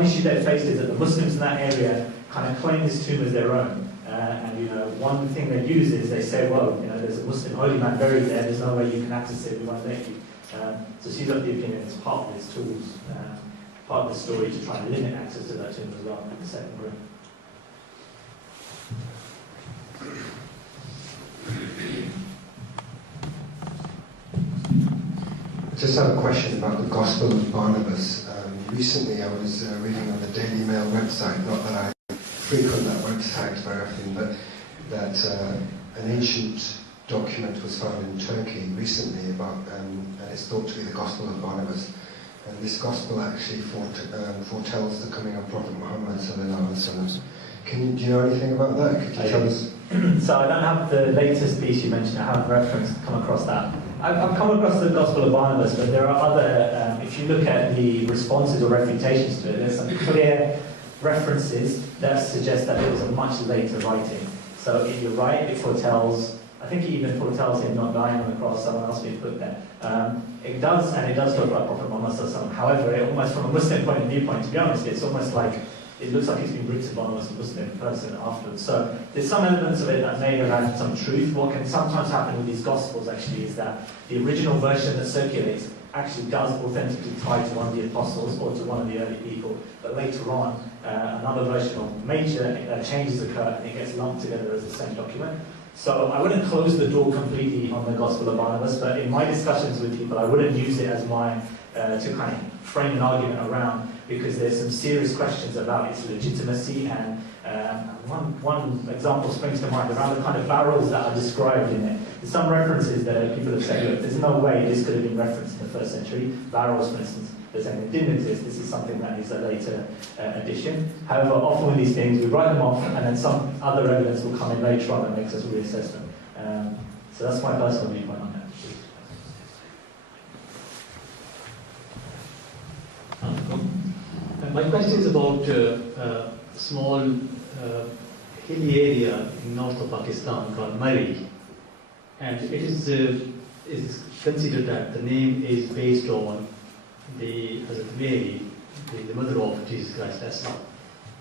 issue they faced is that the Muslims in that area kind of claim this tomb as their own. And one thing they use is they say, well, there's a Muslim holy man buried there, there's no way you can access it, we won't let you. So she's of the opinion it's part of his tools, part of the story to try and limit access to that tomb as well in the second group. I just have a question about the Gospel of Barnabas. Recently I was reading on the Daily Mail website, not that I frequent that website very often, but that an ancient document was found in Turkey recently about, and it's thought to be the Gospel of Barnabas. And this Gospel actually foretells the coming of Prophet Muhammad sallallahu alaihi wasallam. Do you know anything about that? Could you tell us? So I don't have the latest piece you mentioned. I haven't come across that. I've come across the Gospel of Barnabas, but there are other, if you look at the responses or refutations to it, there's some clear references that suggest that it was a much later writing. So if you're right, it foretells, I think it even foretells him not dying on the cross, someone else being put there. It does talk about Prophet Muhammad. However, it almost from a Muslim point of viewpoint, to be honest, it's almost like, it looks like it's been written by almost a Muslim person afterwards. So there's some elements of it that may have had some truth. What can sometimes happen with these Gospels actually is that the original version that circulates actually does authentically tie to one of the apostles or to one of the early people, but later on another version of major changes occur and it gets lumped together as the same document. So I wouldn't close the door completely on the Gospel of Barnabas, but in my discussions with people I wouldn't use it as my to kind of frame an argument around, because there's some serious questions about its legitimacy, and one example springs to mind around the kind of barrels that are described in it. There's some references that people have said, look, there's no way this could have been referenced in the first century. Barrels, for instance, they're saying it didn't exist. This is something that is a later addition. However, often with these things, we write them off, and then some other evidence will come in later on that makes us reassess them. So that's my personal viewpoint on that. My question is about a small hilly area in north of Pakistan called Murray, and it is considered that the name is based on the Hazrat Mary, the mother of Jesus Christ as well.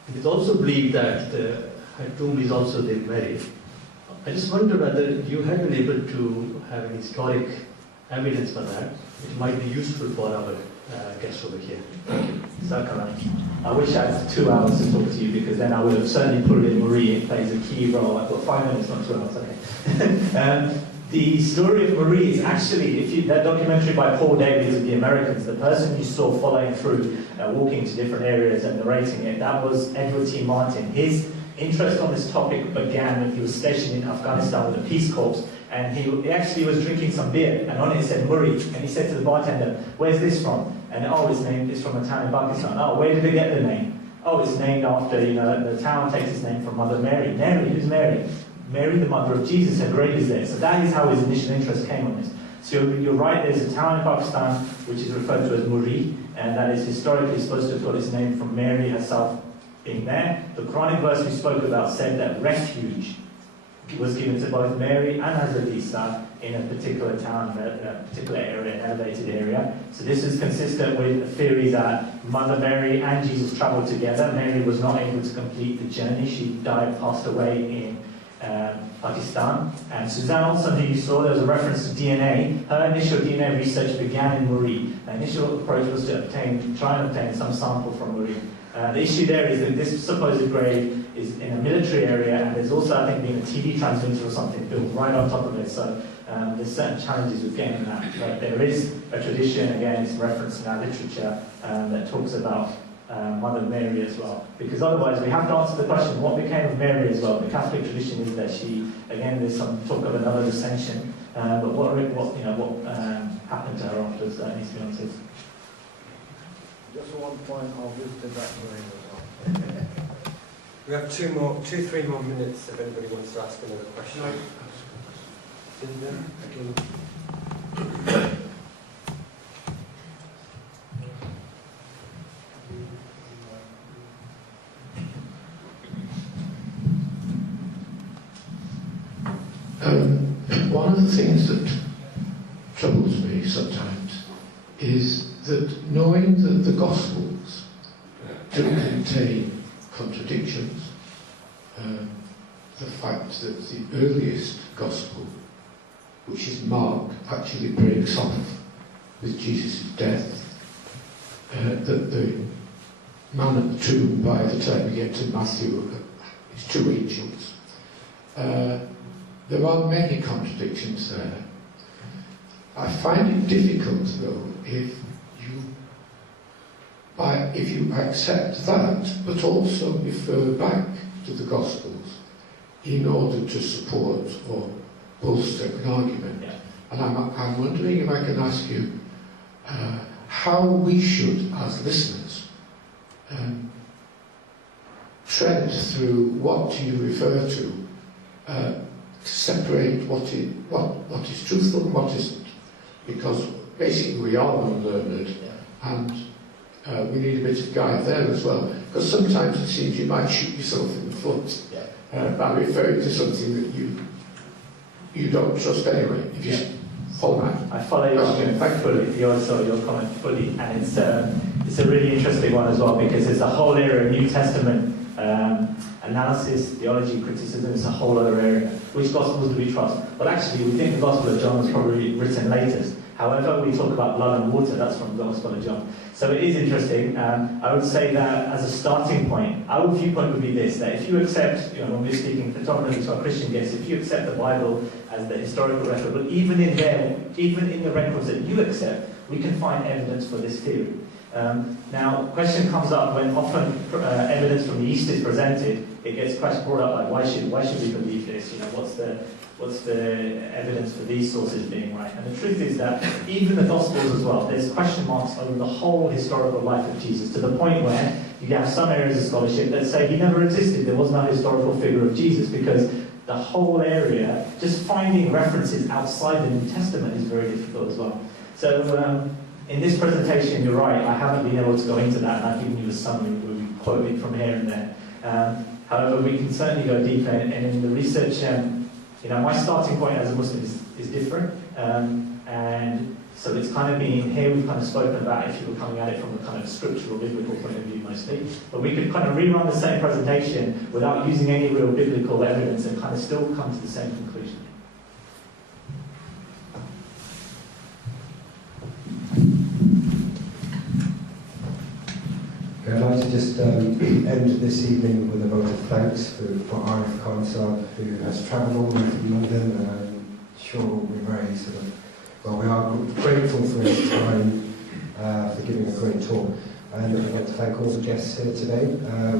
It is also believed that her tomb is also the Mary. I just wonder whether you have been able to have any historic evidence for that. It might be useful for our guests over here. Thank you. I wish I had 2 hours to talk to you, because then I would have certainly put in Marie. It plays a key role. I've got 5 minutes, not 2 hours. Okay. The story of Marie is actually, that documentary by Paul Davies of the Americans, the person you saw following through, walking to different areas and narrating it, that was Edward T. Martin. His interest on this topic began when he was stationed in Afghanistan with the Peace Corps, and he actually was drinking some beer, and on it said Murray, and he said to the bartender, "Where's this from?" And it's from a town in Pakistan. Oh, where did they get the name? Oh, it's named after, the town takes its name from Mother Mary. Mary, who's Mary? Mary, the mother of Jesus, her grave is there. So that is how his initial interest came on this. So you're right, there's a town in Pakistan which is referred to as Muri, and that is historically supposed to have got its name from Mary herself being there. The Quranic verse we spoke about said that refuge was given to both Mary and Hazrat Isa in a particular town, a particular area, an elevated area. So this is consistent with the theory that Mother Mary and Jesus travelled together. Mary was not able to complete the journey. She passed away in Pakistan. And Suzanne Olson, who you saw, there was a reference to DNA. Her initial DNA research began in Muri. The initial approach was to try and obtain some sample from Muri. The issue there is that this supposed grave is in a military area, and there's also, I think, been a TV transmitter or something built right on top of it. So there's certain challenges with getting that. But there is a tradition, again, it's referenced in our literature, that talks about Mother Mary as well. Because otherwise we have to answer the question, what became of Mary as well? The Catholic tradition is that she, again, there's some talk of another dissension, but what happened to her afterwards, that needs to be answered. Just one point, I'll visit that grave as well. We have 3 more minutes if anybody wants to ask another question. One of the things that troubles me sometimes is that knowing that the Gospels do contain contradictions, the fact that the earliest Gospel, which is Mark, actually breaks off with Jesus' death, that the man at the tomb, by the time we get to Matthew, is 2 angels. There are many contradictions there. I find it difficult, though, if you accept that, but also refer back to the Gospels in order to support or bolster an argument. Yeah. And I'm wondering if I can ask you how we should, as listeners, tread through what you refer to separate what is truthful and what isn't. Because basically we are unlearned, and we need a bit of guide there as well. Because sometimes it seems you might shoot yourself in the foot by referring to something that you don't trust anyway. If you follow that. I follow your argument fully, your comment fully, and it's a really interesting one as well, because there's a whole area of New Testament analysis, theology, criticism. It's a whole other area. Which Gospels do we trust? Well, actually, we think the Gospel of John was probably written latest. However, we talk about blood and water, that's from the Gospel of John. So it is interesting. I would say that as a starting point, our viewpoint would be this, that if you accept, when we're speaking predominantly to our Christian guests, if you accept the Bible as the historical record, but even in the records that you accept, we can find evidence for this theory. Now, the question comes up when often evidence from the East is presented, it gets brought up like, why should we believe this? What's the evidence for these sources being right? And the truth is that even the Gospels as well, there's question marks over the whole historical life of Jesus, to the point where you have some areas of scholarship that say he never existed, there was no historical figure of Jesus, because the whole area, just finding references outside the New Testament is very difficult as well. So in this presentation, you're right, I haven't been able to go into that, and I've given you a summary where we quoted from here and there. However, we can certainly go deeper, and in the research, my starting point as a Muslim is different, and so it's kind of been, here we've kind of spoken about if you were coming at it from a kind of scriptural, biblical point of view mostly, but we could kind of rerun the same presentation without using any real biblical evidence and kind of still come to the same conclusion. I'd like to just end this evening with a vote of thanks for Arif Khan Saab, who has travelled all the way from London, and I'm sure we're very we are grateful for his time, for giving a great talk. And I'd like to thank all the guests here today.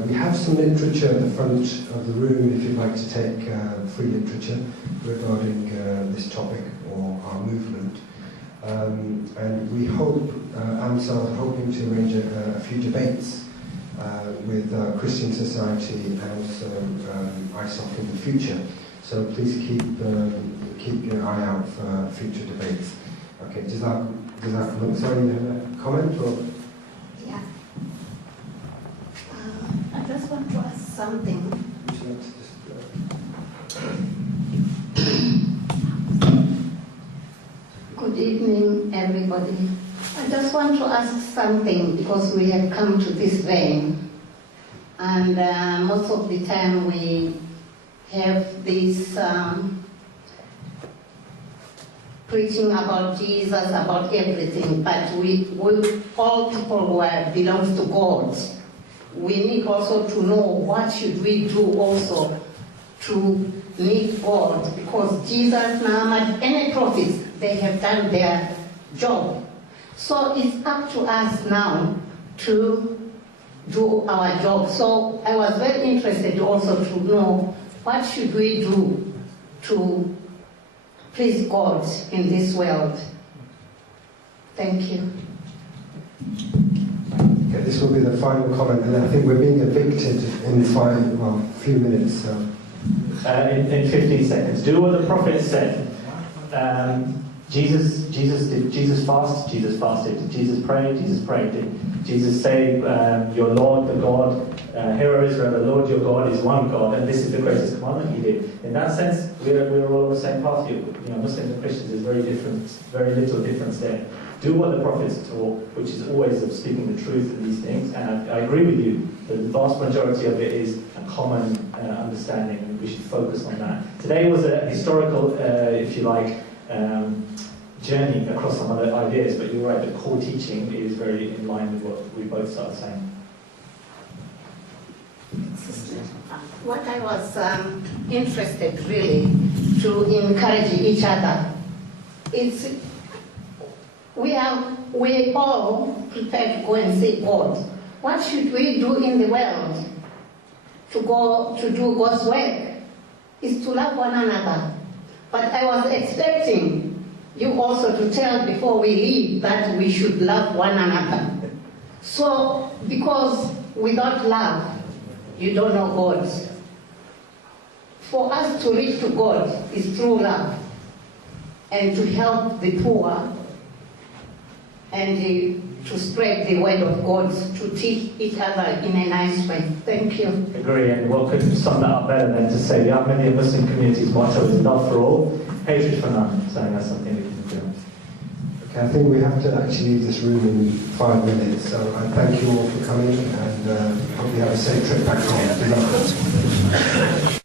We have some literature at the front of the room if you'd like to take free literature regarding this topic or our movement. And we hope, AMSA is hoping to arrange a few debates with Christian Society and also ISOC in the future. So please keep your eye out for future debates. Okay, does that look, sorry, you have a comment? Or? Yeah. I just want to ask something. Good evening, everybody. I just want to ask something because we have come to this vein, and most of the time we have this preaching about Jesus, about everything, but we all people who belongs to God, we need also to know what should we do also to meet God, because Jesus, Muhammad, any prophets, they have done their job. So it's up to us now to do our job. So I was very interested also to know what should we do to please God in this world. Thank you. Okay, this will be the final comment, and I think we're being evicted in a few minutes. So. In 15 seconds. Do what the prophet said. Jesus fast? Jesus fasted. Did Jesus pray? Jesus prayed. Did Jesus say, your Lord, the God, hear, O Israel, the Lord your God is one God, and this is the greatest commandment? He did. In that sense, we're all on the same path here. Muslims and Christians is very little difference there. Do what the prophets taught, which is always of speaking the truth in these things, and I agree with you. The vast majority of it is a common understanding, and we should focus on that. Today was a historical, if you like, journey across some other ideas, but you're right, the core teaching is very in line with what we both started saying. What I was interested really to encourage each other, it's we all prepared to go and see God. What should we do in the world to go to do God's work? Is to love one another. But I was expecting you also to tell before we leave that we should love one another. So, because without love, you don't know God. For us to reach to God is through love, and to help the poor, and to spread the word of God, to teach each other in a nice way. Thank you. Agree, and what could sum that up better than to say the Ahmadiyya Muslim community's motto is love for all, hatred for none. So that's something we can do. Okay, I think we have to actually leave this room in 5 minutes, so I thank you all for coming, and hope you have a safe trip back home.